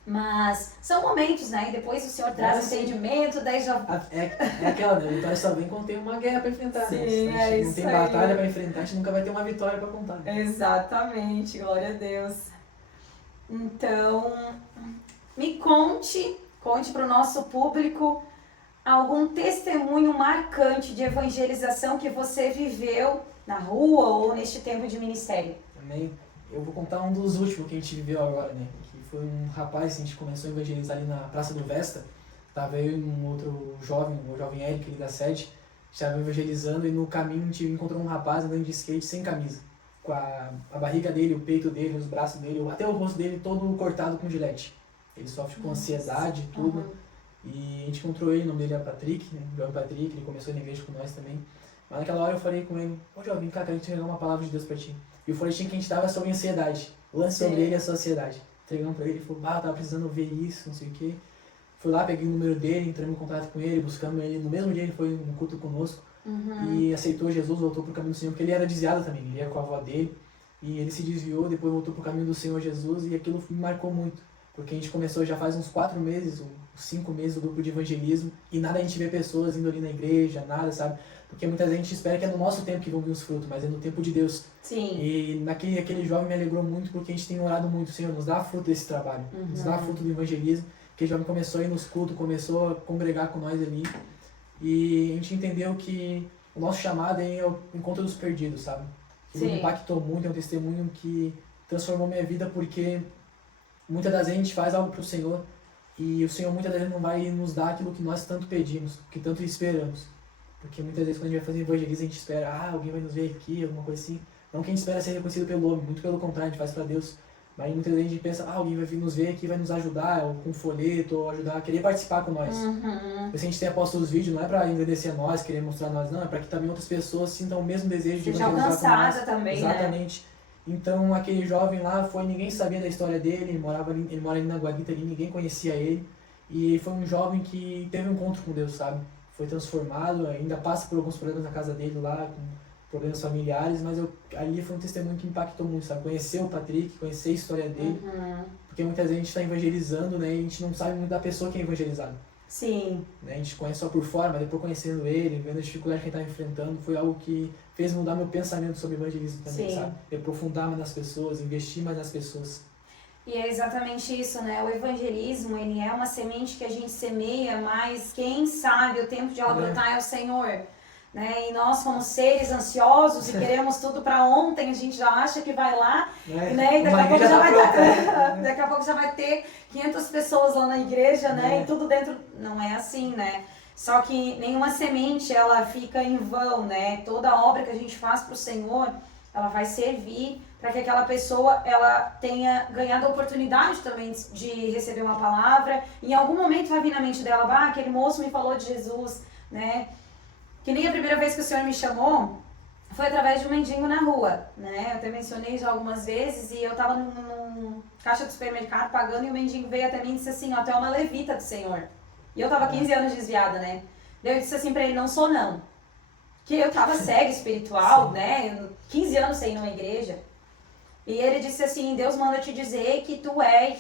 Mas são momentos, né? E depois o Senhor traz entendimento, daí já... É aquela, né? A vitória só vem quando tem uma guerra pra enfrentar, Sim, né? Se a gente não tem aí. batalha pra enfrentar, a gente nunca vai ter uma vitória pra contar. Né? Exatamente, glória a Deus. Então, me conte para o nosso público algum testemunho marcante de evangelização que você viveu na rua ou neste tempo de ministério. Também, eu vou contar um dos últimos que a gente viveu agora, né? Que foi um rapaz, a gente começou a evangelizar ali na Praça do Vesta. Tava eu e um outro jovem, o jovem Eric, ali da sede, estava evangelizando e no caminho a gente encontrou um rapaz andando de skate sem camisa. Com a barriga dele, o peito dele, os braços dele, até o rosto dele todo cortado com gilete. Ele sofre com ansiedade e tudo. E a gente encontrou ele, o nome dele é Patrick, né? O jovem Patrick, ele começou na igreja com nós também. Mas naquela hora eu falei com ele, ô jovem, cara, quero entregar uma palavra de Deus pra ti. E o folhetim que a gente dava sobre ansiedade. Lance sobre ele a sua ansiedade. Entregamos pra ele, ele falou, tava precisando ver isso, não sei o quê. Fui lá, peguei o número dele, entramos em contato com ele, buscamos ele. No mesmo dia ele foi no culto conosco. E aceitou Jesus, voltou pro caminho do Senhor, porque ele era desviado também, ele ia com a avó dele. E ele se desviou, depois voltou pro caminho do Senhor Jesus e aquilo me marcou muito. Porque a gente começou já faz uns 4 meses, uns 5 meses o grupo de evangelismo e nada a gente vê pessoas indo ali na igreja, nada, sabe? Porque muita gente espera que é no nosso tempo que vão vir os frutos, mas é no tempo de Deus. Sim. E aquele jovem me alegrou muito porque a gente tem orado muito, Senhor, nos dá fruto desse trabalho, nos dá fruto do evangelismo. Aquele jovem começou a ir nos cultos, começou a congregar com nós ali e a gente entendeu que o nosso chamado é o encontro dos perdidos, sabe? Ele me impactou muito, é um testemunho que transformou minha vida porque muitas das vezes a gente faz algo para o Senhor e o Senhor muitas vezes não vai nos dar aquilo que nós tanto pedimos, que tanto esperamos. Porque muitas vezes quando a gente vai fazer evangelismo a gente espera, alguém vai nos ver aqui, alguma coisa assim. Não que a gente espera ser reconhecido pelo homem, muito pelo contrário, a gente faz para Deus. Mas muitas vezes a gente pensa, alguém vai vir nos ver aqui, vai nos ajudar, ou com folheto, ou ajudar, querer participar com nós. Se a gente tem posto os vídeos, não é para engrandecer nós, querer mostrar nós, não, é para que também outras pessoas sintam o mesmo desejo de evangelizar com nós. Também, exatamente. Né? Então aquele jovem lá ninguém sabia da história dele, ele mora ali na Guarita, ali, ninguém conhecia ele. E foi um jovem que teve um encontro com Deus, sabe? Foi transformado, ainda passa por alguns problemas na casa dele lá, com problemas familiares, mas ali foi um testemunho que me impactou muito, sabe? Conhecer o Patrick, conhecer a história dele, porque muitas vezes a gente está evangelizando, né? E a gente não sabe muito da pessoa que é evangelizada. Sim. Né? A gente conhece só por fora, mas depois conhecendo ele, vendo a dificuldade que ele está enfrentando, foi algo que fez mudar meu pensamento sobre evangelismo também, sabe? Me aprofundar mais nas pessoas, investir mais nas pessoas. E é exatamente isso, né? O evangelismo, ele é uma semente que a gente semeia, mas quem sabe o tempo de ela brotar é o Senhor. Né? E nós como seres ansiosos e queremos tudo para ontem, a gente já acha que vai lá, né? E daqui a pouco daqui a pouco já vai ter 500 pessoas lá na igreja, né? E tudo dentro, não é assim, né? Só que nenhuma semente ela fica em vão, né? Toda obra que a gente faz para o Senhor, ela vai servir para que aquela pessoa ela tenha ganhado a oportunidade também de receber uma palavra. Em algum momento vai vir na mente dela, aquele moço me falou de Jesus, né? Que nem a primeira vez que o Senhor me chamou foi através de um mendigo na rua, né? Eu até mencionei já algumas vezes e eu tava num caixa do supermercado pagando e o mendigo veio até mim e disse assim, tu é uma levita do Senhor. E eu tava 15 anos desviada, né? Daí eu disse assim pra ele, não sou não. Que eu tava cega espiritual, né? 15 anos sem ir numa igreja. E ele disse assim, Deus manda te dizer que tu é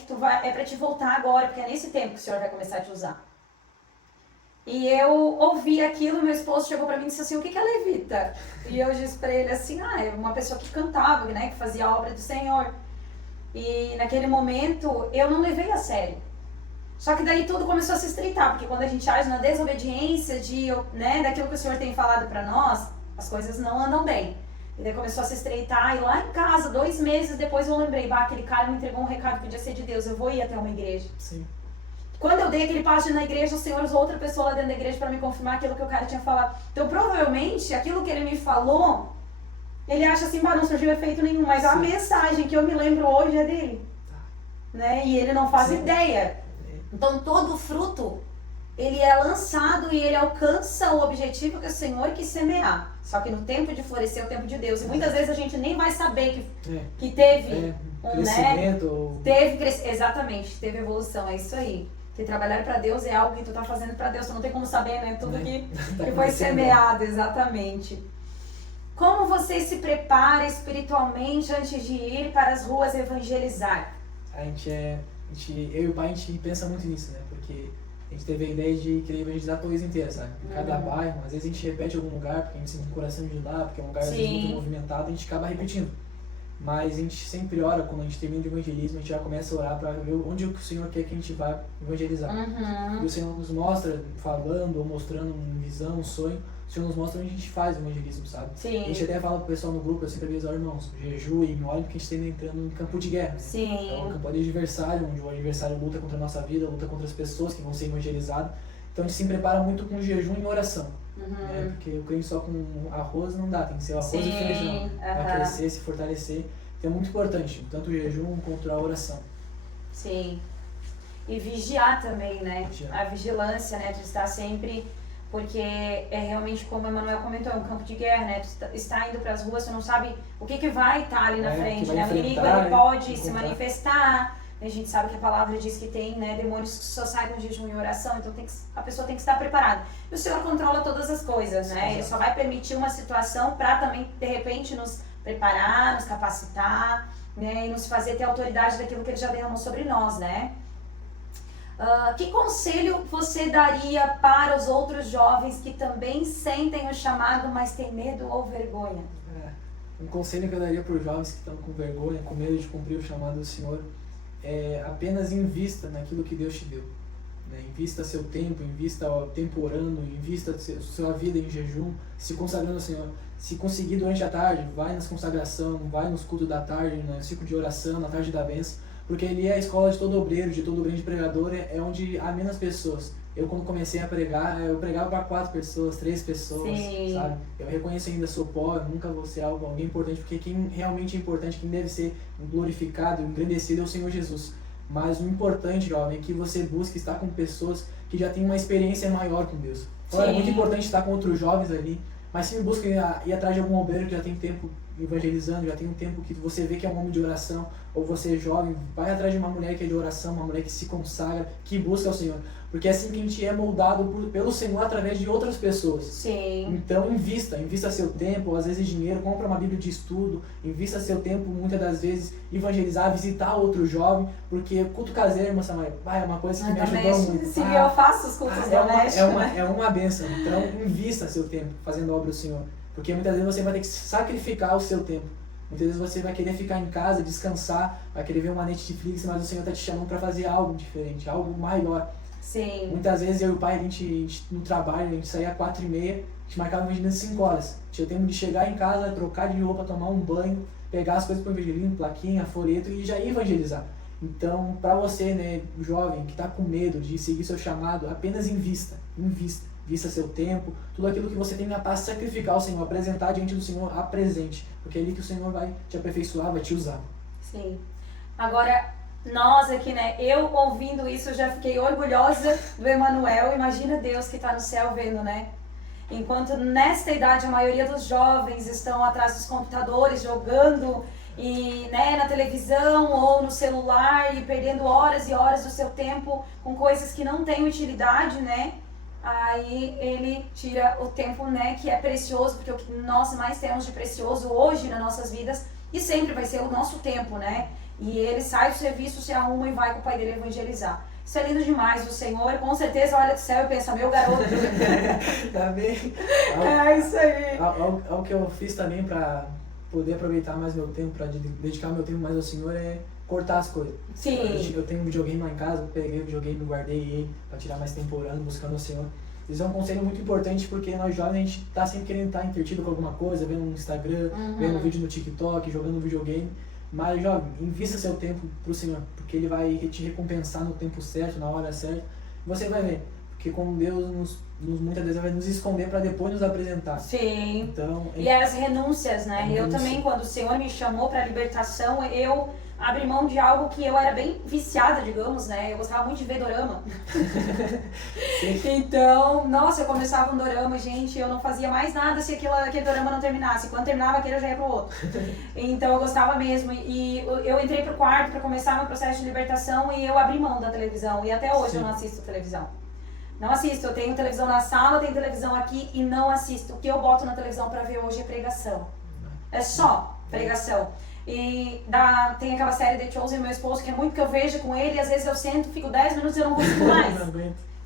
pra te voltar agora, porque é nesse tempo que o Senhor vai começar a te usar. E eu ouvi aquilo, meu esposo chegou pra mim e disse assim, o que é levita? E eu disse pra ele assim, é uma pessoa que cantava, né, que fazia a obra do Senhor. E naquele momento eu não levei a sério. Só que daí tudo começou a se estreitar, porque quando a gente age na desobediência daquilo que o Senhor tem falado pra nós, as coisas não andam bem. E daí começou a se estreitar, e lá em casa, 2 meses depois eu lembrei, aquele cara me entregou um recado que podia ser de Deus, eu vou ir até uma igreja. Sim. Quando eu dei aquele passo na igreja, o Senhor usou outra pessoa lá dentro da igreja para me confirmar aquilo que o cara tinha falado. Então, provavelmente, aquilo que ele me falou, ele acha assim, não surgiu efeito nenhum, mas a mensagem que eu me lembro hoje é dele. Né? E ele não faz ideia. Então, todo fruto, ele é lançado e ele alcança o objetivo que o Senhor quis semear. Só que no tempo de florescer é o tempo de Deus. E muitas vezes a gente nem vai saber que teve crescimento. Exatamente, teve evolução, é isso aí. Que trabalhar para Deus é algo que tu tá fazendo para Deus, tu não tem como saber, né? Tudo que foi semeado, exatamente. Como você se prepara espiritualmente antes de ir para as ruas evangelizar? Eu e o pai, a gente pensa muito nisso, né? Porque a gente teve a ideia de querer evangelizar a Torres inteira, sabe? Em cada bairro, às vezes a gente repete algum lugar, porque a gente sente o coração de ir lá, porque é um lugar às vezes muito movimentado, a gente acaba repetindo. Mas a gente sempre ora, quando a gente termina de evangelismo, a gente já começa a orar para ver onde o Senhor quer que a gente vá evangelizar. E o Senhor nos mostra, falando ou mostrando uma visão, um sonho, o Senhor nos mostra onde a gente faz o evangelismo, sabe? Sim. A gente até fala pro pessoal no grupo, eu sempre aviso, irmãos, jejuem, me olhem, porque a gente está entrando no campo de guerra. Sim. É um campo de adversário, onde o adversário luta contra a nossa vida, luta contra as pessoas que vão ser evangelizadas. Então a gente se prepara muito com jejum e oração. Né? Porque eu creio só com arroz não dá, tem que ser o arroz e feijão para crescer, se fortalecer. Então é muito importante, tanto o jejum quanto a oração. Sim. E vigiar também, né? A vigilância, né? De estar sempre... Porque é realmente, como o Emanuel comentou, é um campo de guerra, né? Tu está indo para as ruas, tu não sabe o que vai estar ali na frente, né? O inimigo, ele pode se manifestar. A gente sabe que a palavra diz que tem, né, demônios que só saem com jejum e oração, então a pessoa tem que estar preparada. E o Senhor controla todas as coisas, né? Ele só vai permitir uma situação para também, de repente, nos preparar, nos capacitar, né? E nos fazer ter autoridade daquilo que Ele já derramou sobre nós, né? Que conselho você daria para os outros jovens que também sentem o chamado, mas têm medo ou vergonha? Um conselho que eu daria para os jovens que estão com vergonha, com medo de cumprir o chamado do Senhor, é apenas invista naquilo que Deus te deu. Né? Invista seu tempo, invista o tempo orando, invista sua vida em jejum, se consagrando ao Senhor. Se conseguir durante a tarde, vai nas consagrações, vai nos cultos da tarde, no ciclo de oração, na tarde da bênção, porque ali é a escola de todo obreiro, de todo grande pregador, é onde há menos pessoas. Eu, quando comecei a pregar, eu pregava para 4 pessoas, 3 pessoas, sabe? Eu reconheço ainda, sou pó, eu nunca vou ser alguém importante, porque quem realmente é importante, quem deve ser glorificado, engrandecido é o Senhor Jesus. Mas o importante, jovem, é que você busque estar com pessoas que já têm uma experiência maior com Deus. Claro, é muito importante estar com outros jovens ali, mas sempre busque ir atrás de algum obreiro que já tem tempo evangelizando, já tem um tempo que você vê que é um homem de oração, ou você é jovem, vai atrás de uma mulher que é de oração, uma mulher que se consagra, que busca o Senhor. Porque é assim que a gente é moldado pelo Senhor através de outras pessoas. Sim. Então invista seu tempo, às vezes dinheiro, compra uma Bíblia de estudo, invista seu tempo, muitas das vezes, evangelizar, visitar outro jovem, porque culto caseiro, irmã Samara, é uma coisa que me ajudou muito. Sim, eu faço os cultos domésticos. É uma bênção. Então invista seu tempo fazendo a obra do Senhor. Porque muitas vezes você vai ter que sacrificar o seu tempo. Muitas vezes você vai querer ficar em casa, descansar, vai querer ver uma Netflix, mas o Senhor está te chamando para fazer algo diferente, algo maior. Sim. Muitas vezes eu e o pai, a gente no trabalho, a gente saía às 4h30, a gente marcava o evangelismo 5 horas. Tinha tempo de chegar em casa, trocar de roupa, tomar um banho, pegar as coisas para o evangelismo, plaquinha, folheto e já ir evangelizar. Então, para você, né, jovem, que está com medo de seguir seu chamado, apenas invista. Invista seu tempo, tudo aquilo que você tem para sacrificar ao Senhor, apresentar diante do Senhor, apresente. Porque é ali que o Senhor vai te aperfeiçoar, vai te usar. Sim. Agora, nós aqui, né, eu ouvindo isso, eu já fiquei orgulhosa do Emanuel. Imagina Deus que está no céu vendo, né? Enquanto nesta idade a maioria dos jovens estão atrás dos computadores, jogando e, né, na televisão ou no celular e perdendo horas e horas do seu tempo com coisas que não têm utilidade, né? Aí ele tira o tempo, né, que é precioso, porque o que nós mais temos de precioso hoje nas nossas vidas, e sempre vai ser o nosso tempo, né? E ele sai do serviço, se arruma e vai com o pai dele evangelizar. Isso é lindo demais. O Senhor, com certeza, olha do céu e pensa, meu garoto. Tá bem? É isso aí. Algo que eu fiz também para poder aproveitar mais meu tempo, para dedicar meu tempo mais ao Senhor, é cortar as coisas. Sim. Eu tenho um videogame lá em casa, eu peguei o videogame, guardei ele pra tirar mais tempo orando, buscando o Senhor. Isso é um conselho muito importante porque nós jovens a gente tá sempre querendo estar entretido com alguma coisa, vendo no Instagram, vendo um vídeo no TikTok, jogando videogame. Mas, jovem, invista seu tempo pro Senhor, porque Ele vai te recompensar no tempo certo, na hora certa. Você vai ver, porque como Deus muitas vezes vai nos esconder para depois nos apresentar. Sim. Então, e as renúncias, né? Eu também, quando o Senhor me chamou para a libertação, eu abri mão de algo que eu era bem viciada, digamos, né? Eu gostava muito de ver dorama. Então, nossa, eu começava um dorama, gente, eu não fazia mais nada se aquele dorama não terminasse. Quando terminava aquele, eu já ia pro outro. Então, eu gostava mesmo. E eu entrei pro quarto para começar meu processo de libertação e eu abri mão da televisão. E até hoje eu não assisto televisão. Não assisto. Eu tenho televisão na sala, tenho televisão aqui e não assisto. O que eu boto na televisão para ver hoje é pregação. É só pregação. E tem aquela série The Chosen, meu esposo, que é muito que eu vejo com ele, e às vezes eu sento, fico 10 minutos e eu não consigo mais.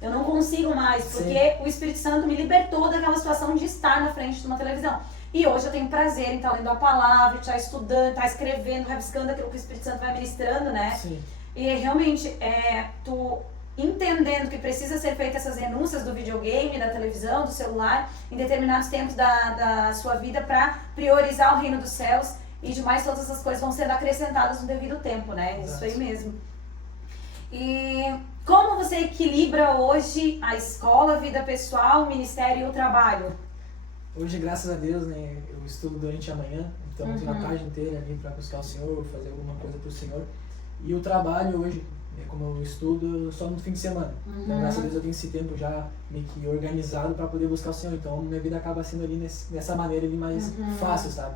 Eu não consigo mais, porque o Espírito Santo me libertou daquela situação de estar na frente de uma televisão. E hoje eu tenho prazer em estar lendo a palavra, estar estudando, estar escrevendo, rabiscando aquilo que o Espírito Santo vai ministrando, né? Sim. E realmente, tu entendendo que precisa ser feitas essas renúncias do videogame, da televisão, do celular, em determinados tempos da sua vida para priorizar o reino dos céus. E demais, todas essas coisas vão sendo acrescentadas no devido tempo, né? Exato. Isso aí mesmo. E como você equilibra hoje a escola, a vida pessoal, o ministério e o trabalho? Hoje, graças a Deus, né, eu estudo durante a manhã, então eu tenho a tarde inteira ali para buscar o Senhor, fazer alguma coisa para o Senhor. E o trabalho hoje, como eu estudo só no fim de semana. Então, graças a Deus, eu tenho esse tempo já meio que organizado para poder buscar o Senhor. Então, minha vida acaba sendo ali nessa maneira ali mais fácil, sabe?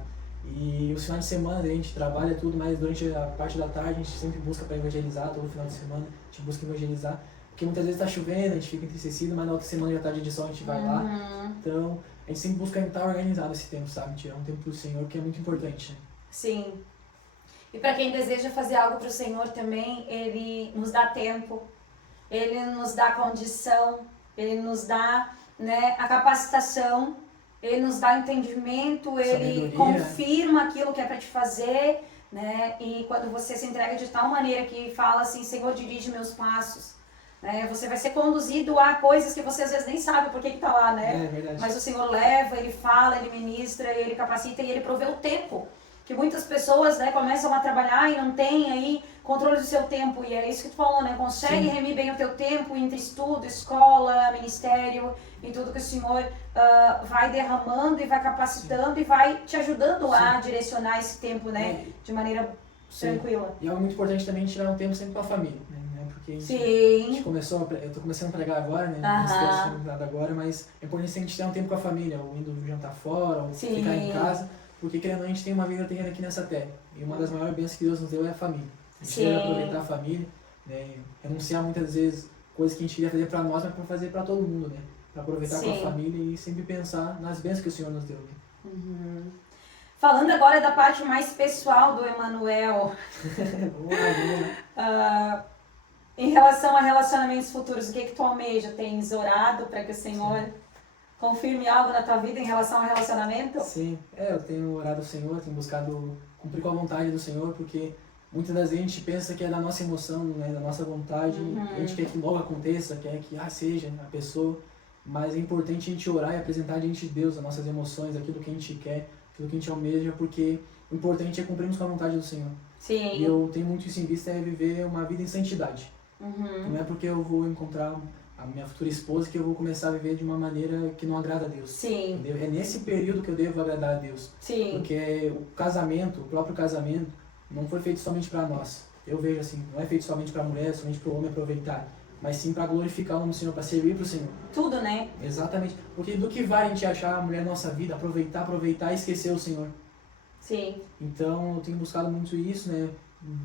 E os finais de semana a gente trabalha tudo, mas durante a parte da tarde a gente sempre busca para evangelizar, todo final de semana a gente busca evangelizar, porque muitas vezes está chovendo, a gente fica entristecido, mas na outra semana já está dia de sol, a gente vai lá. Então a gente sempre busca estar organizado esse tempo, sabe? Tirar um tempo para o Senhor, que é muito importante. Sim. E para quem deseja fazer algo para o Senhor também, Ele nos dá tempo, Ele nos dá condição, Ele nos dá, né, a capacitação. Ele nos dá entendimento, Ele confirma aquilo que é para te fazer, né? E quando você se entrega de tal maneira que fala assim, Senhor, dirige meus passos, né? Você vai ser conduzido a coisas que você às vezes nem sabe por que tá lá, né? É verdade. Mas o Senhor leva, Ele fala, Ele ministra, Ele capacita e Ele provê o tempo. Que muitas pessoas, né, começam a trabalhar e não têm aí controle do seu tempo. E é isso que tu falou, né? Consegue remir bem o teu tempo entre estudo, escola, ministério e tudo que o Senhor vai derramando e vai capacitando e vai te ajudando a direcionar esse tempo, né? De maneira tranquila. E algo muito importante também é tirar um tempo sempre para a família, né? Porque a gente começou, eu tô começando a pregar agora, né? Não estou sendo agora, mas é importante a gente ter um tempo com a família, ou indo jantar fora, ou ficar em casa. Porque querendo ou não, a gente tem uma vida terrena aqui nessa terra. E uma das maiores bênçãos que Deus nos deu é a família. A gente deve aproveitar a família, né? Renunciar muitas vezes coisas que a gente queria fazer para nós, mas para fazer para todo mundo, né? Para aproveitar com a família e sempre pensar nas bênçãos que o Senhor nos deu. Né? Falando agora da parte mais pessoal do Emanuel. Em relação a relacionamentos futuros, o que tu almeja? Tens orado para que o Senhor confirme algo na tua vida em relação ao relacionamento? Sim, eu tenho orado ao Senhor, tenho buscado cumprir com a vontade do Senhor, porque muitas das vezes a gente pensa que é da nossa emoção, né, da nossa vontade, a gente quer que logo aconteça, quer que seja a pessoa, mas é importante a gente orar e apresentar diante de Deus as nossas emoções, aquilo que a gente quer, aquilo que a gente almeja, porque o importante é cumprirmos com a vontade do Senhor. Sim. E eu tenho muito isso em vista, é viver uma vida em santidade. Não é porque eu vou encontrar a minha futura esposa que eu vou começar a viver de uma maneira que não agrada a Deus. Sim. Entendeu? É nesse período que eu devo agradar a Deus. Sim. Porque o casamento, o próprio casamento, não foi feito somente para nós. Eu vejo assim, não é feito somente para a mulher, somente para o homem aproveitar, mas sim para glorificar o nome do Senhor, para servir para o Senhor. Tudo, né? Exatamente. Porque do que vai a gente achar a mulher na nossa vida, aproveitar e esquecer o Senhor? Sim. Então eu tenho buscado muito isso, né?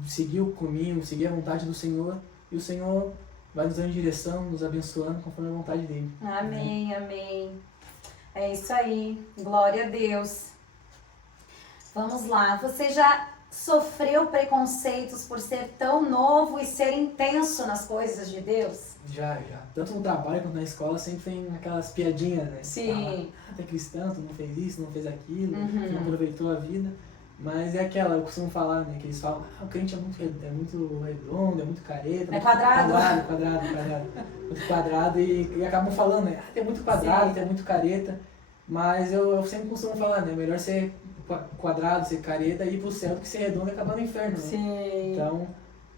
Seguir o caminho, seguir a vontade do Senhor, e o Senhor vai nos dando direção, nos abençoando conforme a vontade dele. Amém, amém. É isso aí. Glória a Deus. Vamos lá. Você já sofreu preconceitos por ser tão novo e ser intenso nas coisas de Deus? Já. Tanto no trabalho quanto na escola sempre tem aquelas piadinhas, né? Sim. Tu é cristão, tu não fez isso, não fez aquilo, tu não aproveitou a vida. Mas é aquela, eu costumo falar, né, que eles falam, o crente é muito redondo, é muito careta. É muito quadrado. Quadrado. Muito quadrado e acabam falando, né, tem muito quadrado, Sim. tem muito careta. Mas eu sempre costumo falar, né, melhor ser quadrado, ser careta e ir pro céu do que ser redondo e acabar no inferno, né? Sim. Então,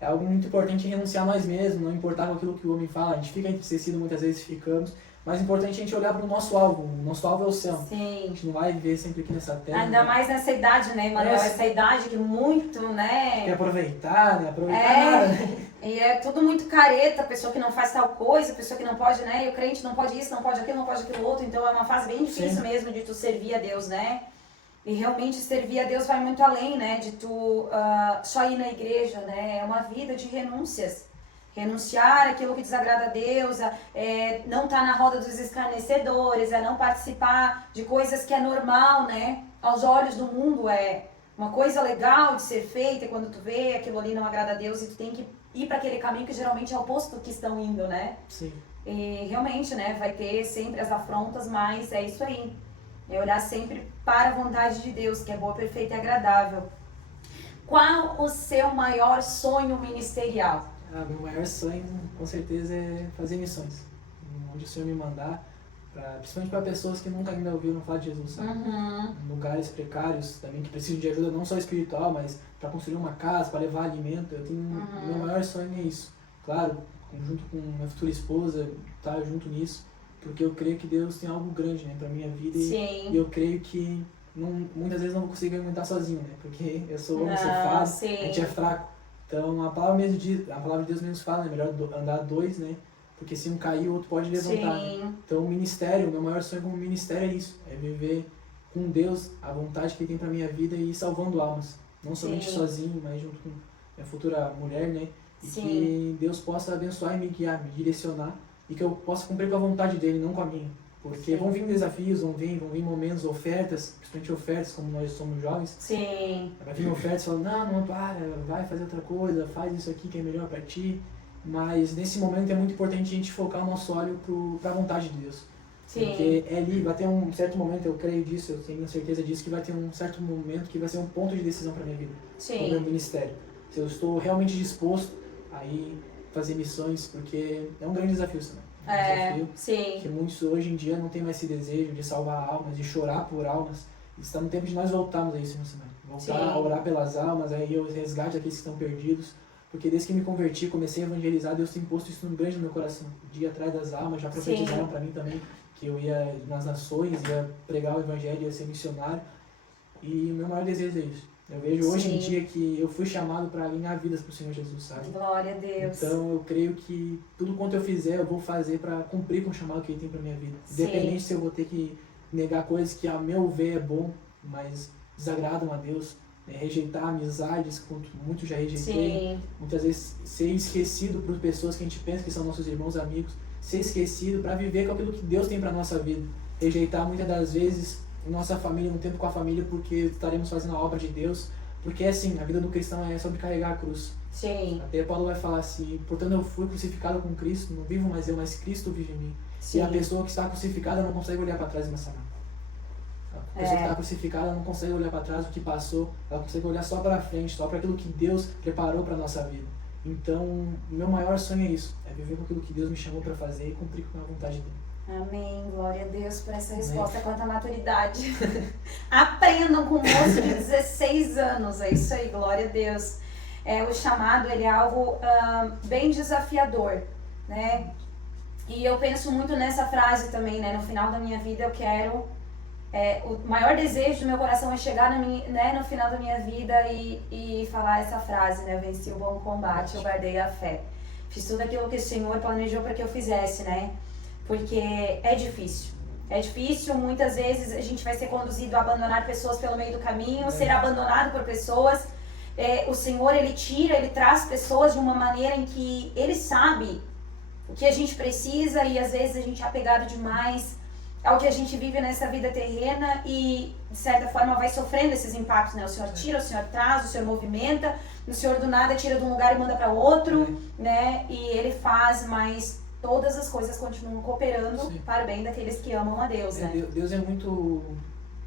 é algo muito importante renunciar a nós mesmos, não importar com aquilo que o homem fala. A gente fica entristecido, muitas vezes ficamos, mas é importante a gente olhar para o nosso alvo. O nosso alvo é o céu. Sim. A gente não vai viver sempre aqui nessa terra. Ainda mais nessa idade, né, Manuel? Essa idade que muito, né? Quer aproveitar, né? Nada, né? E é tudo muito careta, pessoa que não faz tal coisa, pessoa que não pode, né? E o crente não pode isso, não pode aquilo, não pode aquilo outro. Então é uma fase bem difícil mesmo de tu servir a Deus, né? E realmente servir a Deus vai muito além, né? De tu só ir na igreja, né? É uma vida de renúncias. Renunciar aquilo que desagrada a Deus, não estar na roda dos escarnecedores, não participar de coisas que é normal, né? Aos olhos do mundo é uma coisa legal de ser feita, e quando tu vê aquilo ali não agrada a Deus e tu tem que ir para aquele caminho que geralmente é o oposto do que estão indo, né? Sim. E realmente, né? Vai ter sempre as afrontas, mas é isso aí. É olhar sempre para a vontade de Deus, que é boa, perfeita e agradável. Qual o seu maior sonho ministerial? Meu maior sonho, com certeza, é fazer missões. Onde o Senhor me mandar, principalmente para pessoas que nunca ainda ouviram falar de Jesus, sabe? Em lugares precários também, que precisam de ajuda não só espiritual, mas para construir uma casa, para levar alimento. Meu maior sonho é isso. Claro, junto com minha futura esposa, estar junto nisso, porque eu creio que Deus tem algo grande, né, para minha vida. Sim. E eu creio que muitas vezes não vou conseguir aguentar sozinho, né? Porque eu sou homem, sou falho, a gente é fraco. Então a palavra de Deus mesmo fala, é melhor andar dois, né? Porque se um cair, o outro pode levantar. Né? Então o ministério, o meu maior sonho como ministério é isso, é viver com Deus, a vontade que Ele tem para minha vida e ir salvando almas. Não somente sozinho, mas junto com minha futura mulher, né? E que Deus possa abençoar e me guiar, me direcionar e que eu possa cumprir com a vontade dele, não com a minha. Porque vão vir desafios, vão vir momentos, ofertas, principalmente ofertas, como nós somos jovens. Sim. Vai vir ofertas falando, não para, vai fazer outra coisa, faz isso aqui que é melhor para ti. Mas nesse momento é muito importante a gente focar o nosso olho para a vontade de Deus. Sim. Porque vai ter um certo momento, eu creio disso, eu tenho certeza disso, que vai ter um certo momento que vai ser um ponto de decisão para minha vida. Sim. No meu ministério. Se eu estou realmente disposto a ir fazer missões, porque é um grande desafio também. Sim. Que muitos hoje em dia não tem mais esse desejo de salvar almas, de chorar por almas. Está no tempo de nós voltarmos a isso, Senhor. Voltar a orar pelas almas, aí eu resgate aqueles que estão perdidos. Porque desde que me converti, comecei a evangelizar, Deus tem posto isso grande no meu coração. De ir atrás das almas, já profetizaram para mim também que eu ia nas nações, ia pregar o evangelho, ia ser missionário. E o meu maior desejo é isso. Eu vejo hoje em dia que eu fui chamado para ganhar vidas para o Senhor Jesus, sabe? Glória a Deus. Então eu creio que tudo quanto eu fizer, eu vou fazer para cumprir com o chamado que Ele tem para minha vida. Independente se eu vou ter que negar coisas que a meu ver é bom, mas desagradam a Deus, né? Rejeitar amizades, quanto muito já rejeitei. Muitas vezes ser esquecido por pessoas que a gente pensa que são nossos irmãos, amigos, ser esquecido para viver com aquilo que Deus tem para nossa vida. Rejeitar muitas das vezes nossa família, um tempo com a família, porque estaremos fazendo a obra de Deus, porque assim, a vida do cristão é sobre carregar a cruz. Sim. Até Paulo vai falar assim, portanto eu fui crucificado com Cristo, não vivo mais eu, mas Cristo vive em mim. E a pessoa que está crucificada não consegue olhar para trás nessa mão. A pessoa que está crucificada não consegue olhar para trás o que passou, ela consegue olhar só para frente, só para aquilo que Deus preparou para a nossa vida. Então, o meu maior sonho é isso, é viver com aquilo que Deus me chamou para fazer e cumprir com a vontade dele. Amém. Glória a Deus por essa resposta quanto à maturidade. Aprendam com um moço de 16 anos. É isso aí, glória a Deus. O chamado, ele é algo bem desafiador, né? E eu penso muito nessa frase também, né? No final da minha vida eu quero... o maior desejo do meu coração é chegar no final da minha vida e falar essa frase, né? Eu venci o bom combate, eu guardei a fé. Fiz tudo aquilo que o Senhor planejou para que eu fizesse, né? Porque é difícil. É difícil, muitas vezes a gente vai ser conduzido a abandonar pessoas pelo meio do caminho, ser abandonado por pessoas. O Senhor, Ele traz pessoas de uma maneira em que Ele sabe o que a gente precisa e às vezes a gente é apegado demais ao que a gente vive nessa vida terrena e, de certa forma, vai sofrendo esses impactos, né? O Senhor tira, o Senhor traz, o Senhor movimenta, o Senhor do nada tira de um lugar e manda para outro, né? E Ele faz, mas todas as coisas continuam cooperando para o bem daqueles que amam a Deus, né? Deus é muito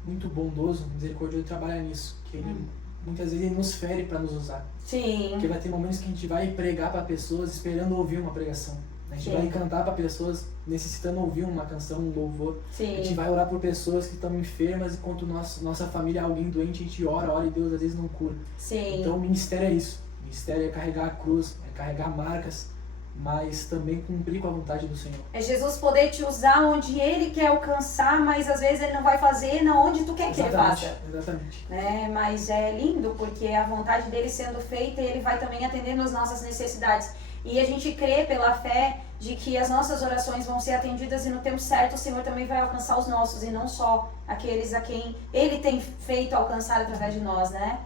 muito bondoso, misericordioso, trabalha nisso. Que Ele, muitas vezes, Ele nos fere para nos usar. Sim. Porque vai ter momentos que a gente vai pregar para pessoas esperando ouvir uma pregação. A gente vai cantar para pessoas necessitando ouvir uma canção, um louvor. Sim. A gente vai orar por pessoas que estão enfermas, enquanto nossa família é alguém doente, a gente ora e Deus às vezes não cura. Sim. Então o ministério é isso. O ministério é carregar a cruz, é carregar marcas, mas também cumprir com a vontade do Senhor. É Jesus poder te usar onde Ele quer alcançar, mas às vezes Ele não vai fazer onde tu quer que Ele faça. Exatamente. Mas é lindo, porque a vontade dele sendo feita, Ele vai também atendendo as nossas necessidades. E a gente crê pela fé de que as nossas orações vão ser atendidas e no tempo certo o Senhor também vai alcançar os nossos, e não só aqueles a quem Ele tem feito alcançar através de nós, né?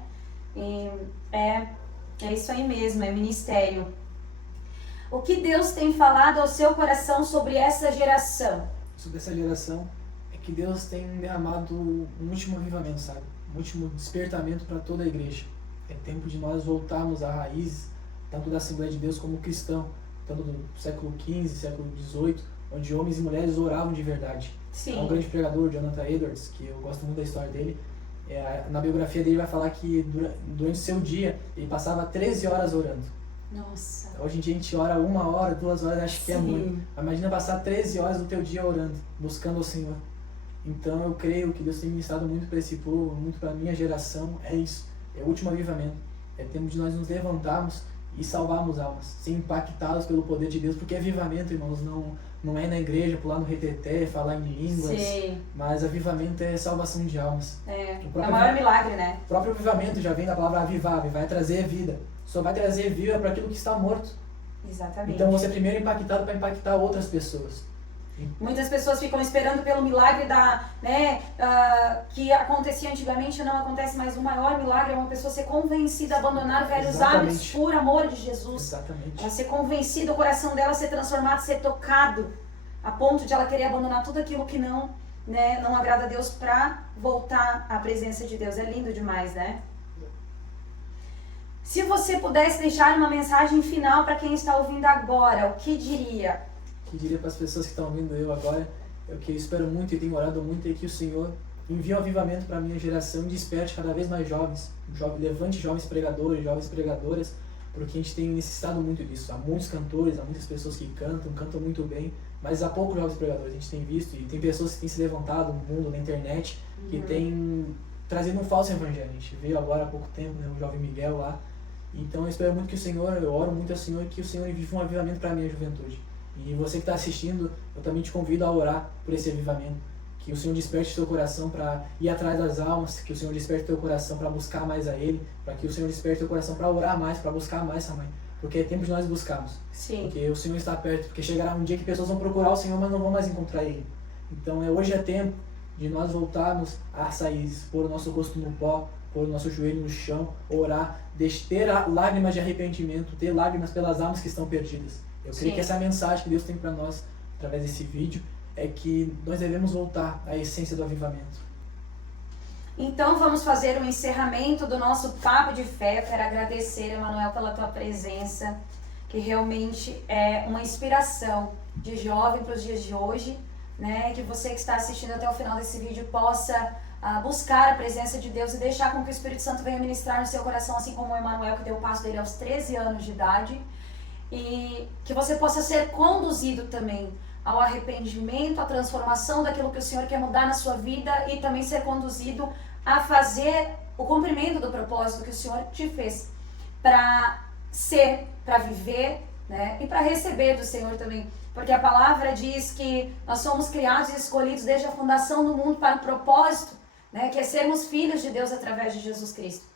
E é isso aí mesmo, é ministério. O que Deus tem falado ao seu coração sobre essa geração? Sobre essa geração é que Deus tem derramado um último avivamento, sabe? Um último despertamento para toda a igreja. É tempo de nós voltarmos à raiz, tanto da Assembleia de Deus como cristão, tanto do século XV, século XVIII, onde homens e mulheres oravam de verdade. Sim. É um grande pregador, Jonathan Edwards, que eu gosto muito da história dele. Na biografia dele vai falar que durante seu dia ele passava 13 horas orando. Nossa. Hoje em dia a gente ora 1 hora, 2 horas, acho que é muito. Imagina passar 13 horas do teu dia orando, buscando o Senhor. Então eu creio que Deus tem ministrado muito para esse povo, muito para a minha geração. É isso, é o último avivamento. É tempo de nós nos levantarmos e salvarmos almas, ser impactados pelo poder de Deus, porque avivamento, irmãos, não é na igreja, pular no reteté, falar em línguas, mas avivamento é salvação de almas. É o maior milagre, né? O próprio avivamento já vem da palavra avivar, vai trazer vida. Só vai trazer vida para aquilo que está morto. Exatamente. Então você é primeiro impactado para impactar outras pessoas. Muitas pessoas ficam esperando pelo milagre que acontecia antigamente e não acontece mais. O maior milagre é uma pessoa ser convencida a abandonar velhos hábitos por amor de Jesus. Exatamente. Ela ser convencida, o coração dela ser transformado, ser tocado, a ponto de ela querer abandonar tudo aquilo que não agrada a Deus para voltar à presença de Deus. É lindo demais, né? Se você pudesse deixar uma mensagem final para quem está ouvindo agora, o que diria? O que diria para as pessoas que estão ouvindo eu agora, é o que eu espero muito e tenho orado muito, é que o Senhor envie um avivamento para a minha geração e desperte cada vez mais jovens. Levante jovens pregadores, jovens pregadoras, porque a gente tem necessitado muito disso. Há muitos cantores, há muitas pessoas que cantam muito bem, mas há poucos jovens pregadores. A gente tem visto, e tem pessoas que têm se levantado no mundo, na internet, que têm trazido um falso evangelho. A gente veio agora há pouco tempo, o jovem Miguel lá. Então eu espero muito que o Senhor, eu oro muito ao Senhor, que o Senhor envie um avivamento para a minha juventude. E você que está assistindo, eu também te convido a orar por esse avivamento. Que o Senhor desperte o teu coração para ir atrás das almas, que o Senhor desperte o teu coração para buscar mais a Ele, para que o Senhor desperte o teu coração para orar mais, para buscar mais também. Porque é tempo de nós buscarmos. Sim. Porque o Senhor está perto, porque chegará um dia que pessoas vão procurar o Senhor, mas não vão mais encontrar Ele. Então hoje é tempo de nós voltarmos às raízes, pôr o nosso rosto no pó, pôr o nosso joelho no chão, orar, ter lágrimas de arrependimento, ter lágrimas pelas almas que estão perdidas. Eu creio que essa é a mensagem que Deus tem para nós, através desse vídeo, é que nós devemos voltar à essência do avivamento. Então vamos fazer um encerramento do nosso Papo de Fé. Eu quero agradecer, Emanuel, pela tua presença, que realmente é uma inspiração de jovem para os dias de hoje, né? Que você que está assistindo até o final desse vídeo possa buscar a presença de Deus e deixar com que o Espírito Santo venha ministrar no seu coração, assim como o Emanuel, que deu o passo dele aos 13 anos de idade, e que você possa ser conduzido também ao arrependimento, à transformação daquilo que o Senhor quer mudar na sua vida, e também ser conduzido a fazer o cumprimento do propósito que o Senhor te fez para ser, para viver, né? E para receber do Senhor também. Porque a palavra diz que nós somos criados e escolhidos desde a fundação do mundo para um propósito, né? Que é sermos filhos de Deus através de Jesus Cristo.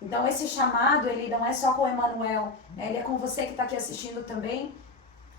Então esse chamado, ele não é só com o Emanuel, né? Ele é com você que está aqui assistindo também,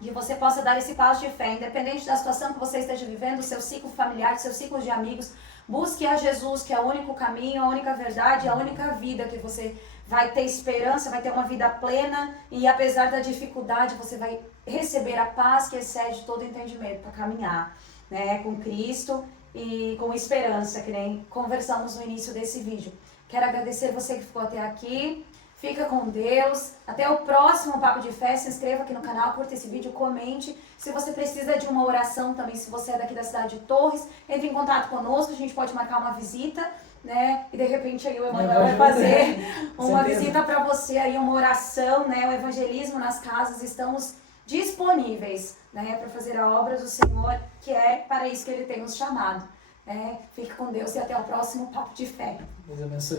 que você possa dar esse passo de fé, independente da situação que você esteja vivendo, seu ciclo familiar, seu ciclo de amigos, busque a Jesus, que é o único caminho, a única verdade, a única vida que você vai ter esperança, vai ter uma vida plena, e apesar da dificuldade, você vai receber a paz que excede todo entendimento para caminhar, né, com Cristo e com esperança, que nem conversamos no início desse vídeo. Quero agradecer você que ficou até aqui. Fica com Deus. Até o próximo Papo de Fé. Se inscreva aqui no canal, curta esse vídeo, comente. Se você precisa de uma oração também, se você é daqui da cidade de Torres, entre em contato conosco, a gente pode marcar uma visita, né? E de repente aí o Emanuel vai fazer uma visita para você aí, uma oração, né? O evangelismo nas casas, estamos disponíveis, né? Para fazer a obra do Senhor, que é para isso que Ele tem nos chamado. Fique com Deus e até o próximo Papo de Fé. Deus abençoe.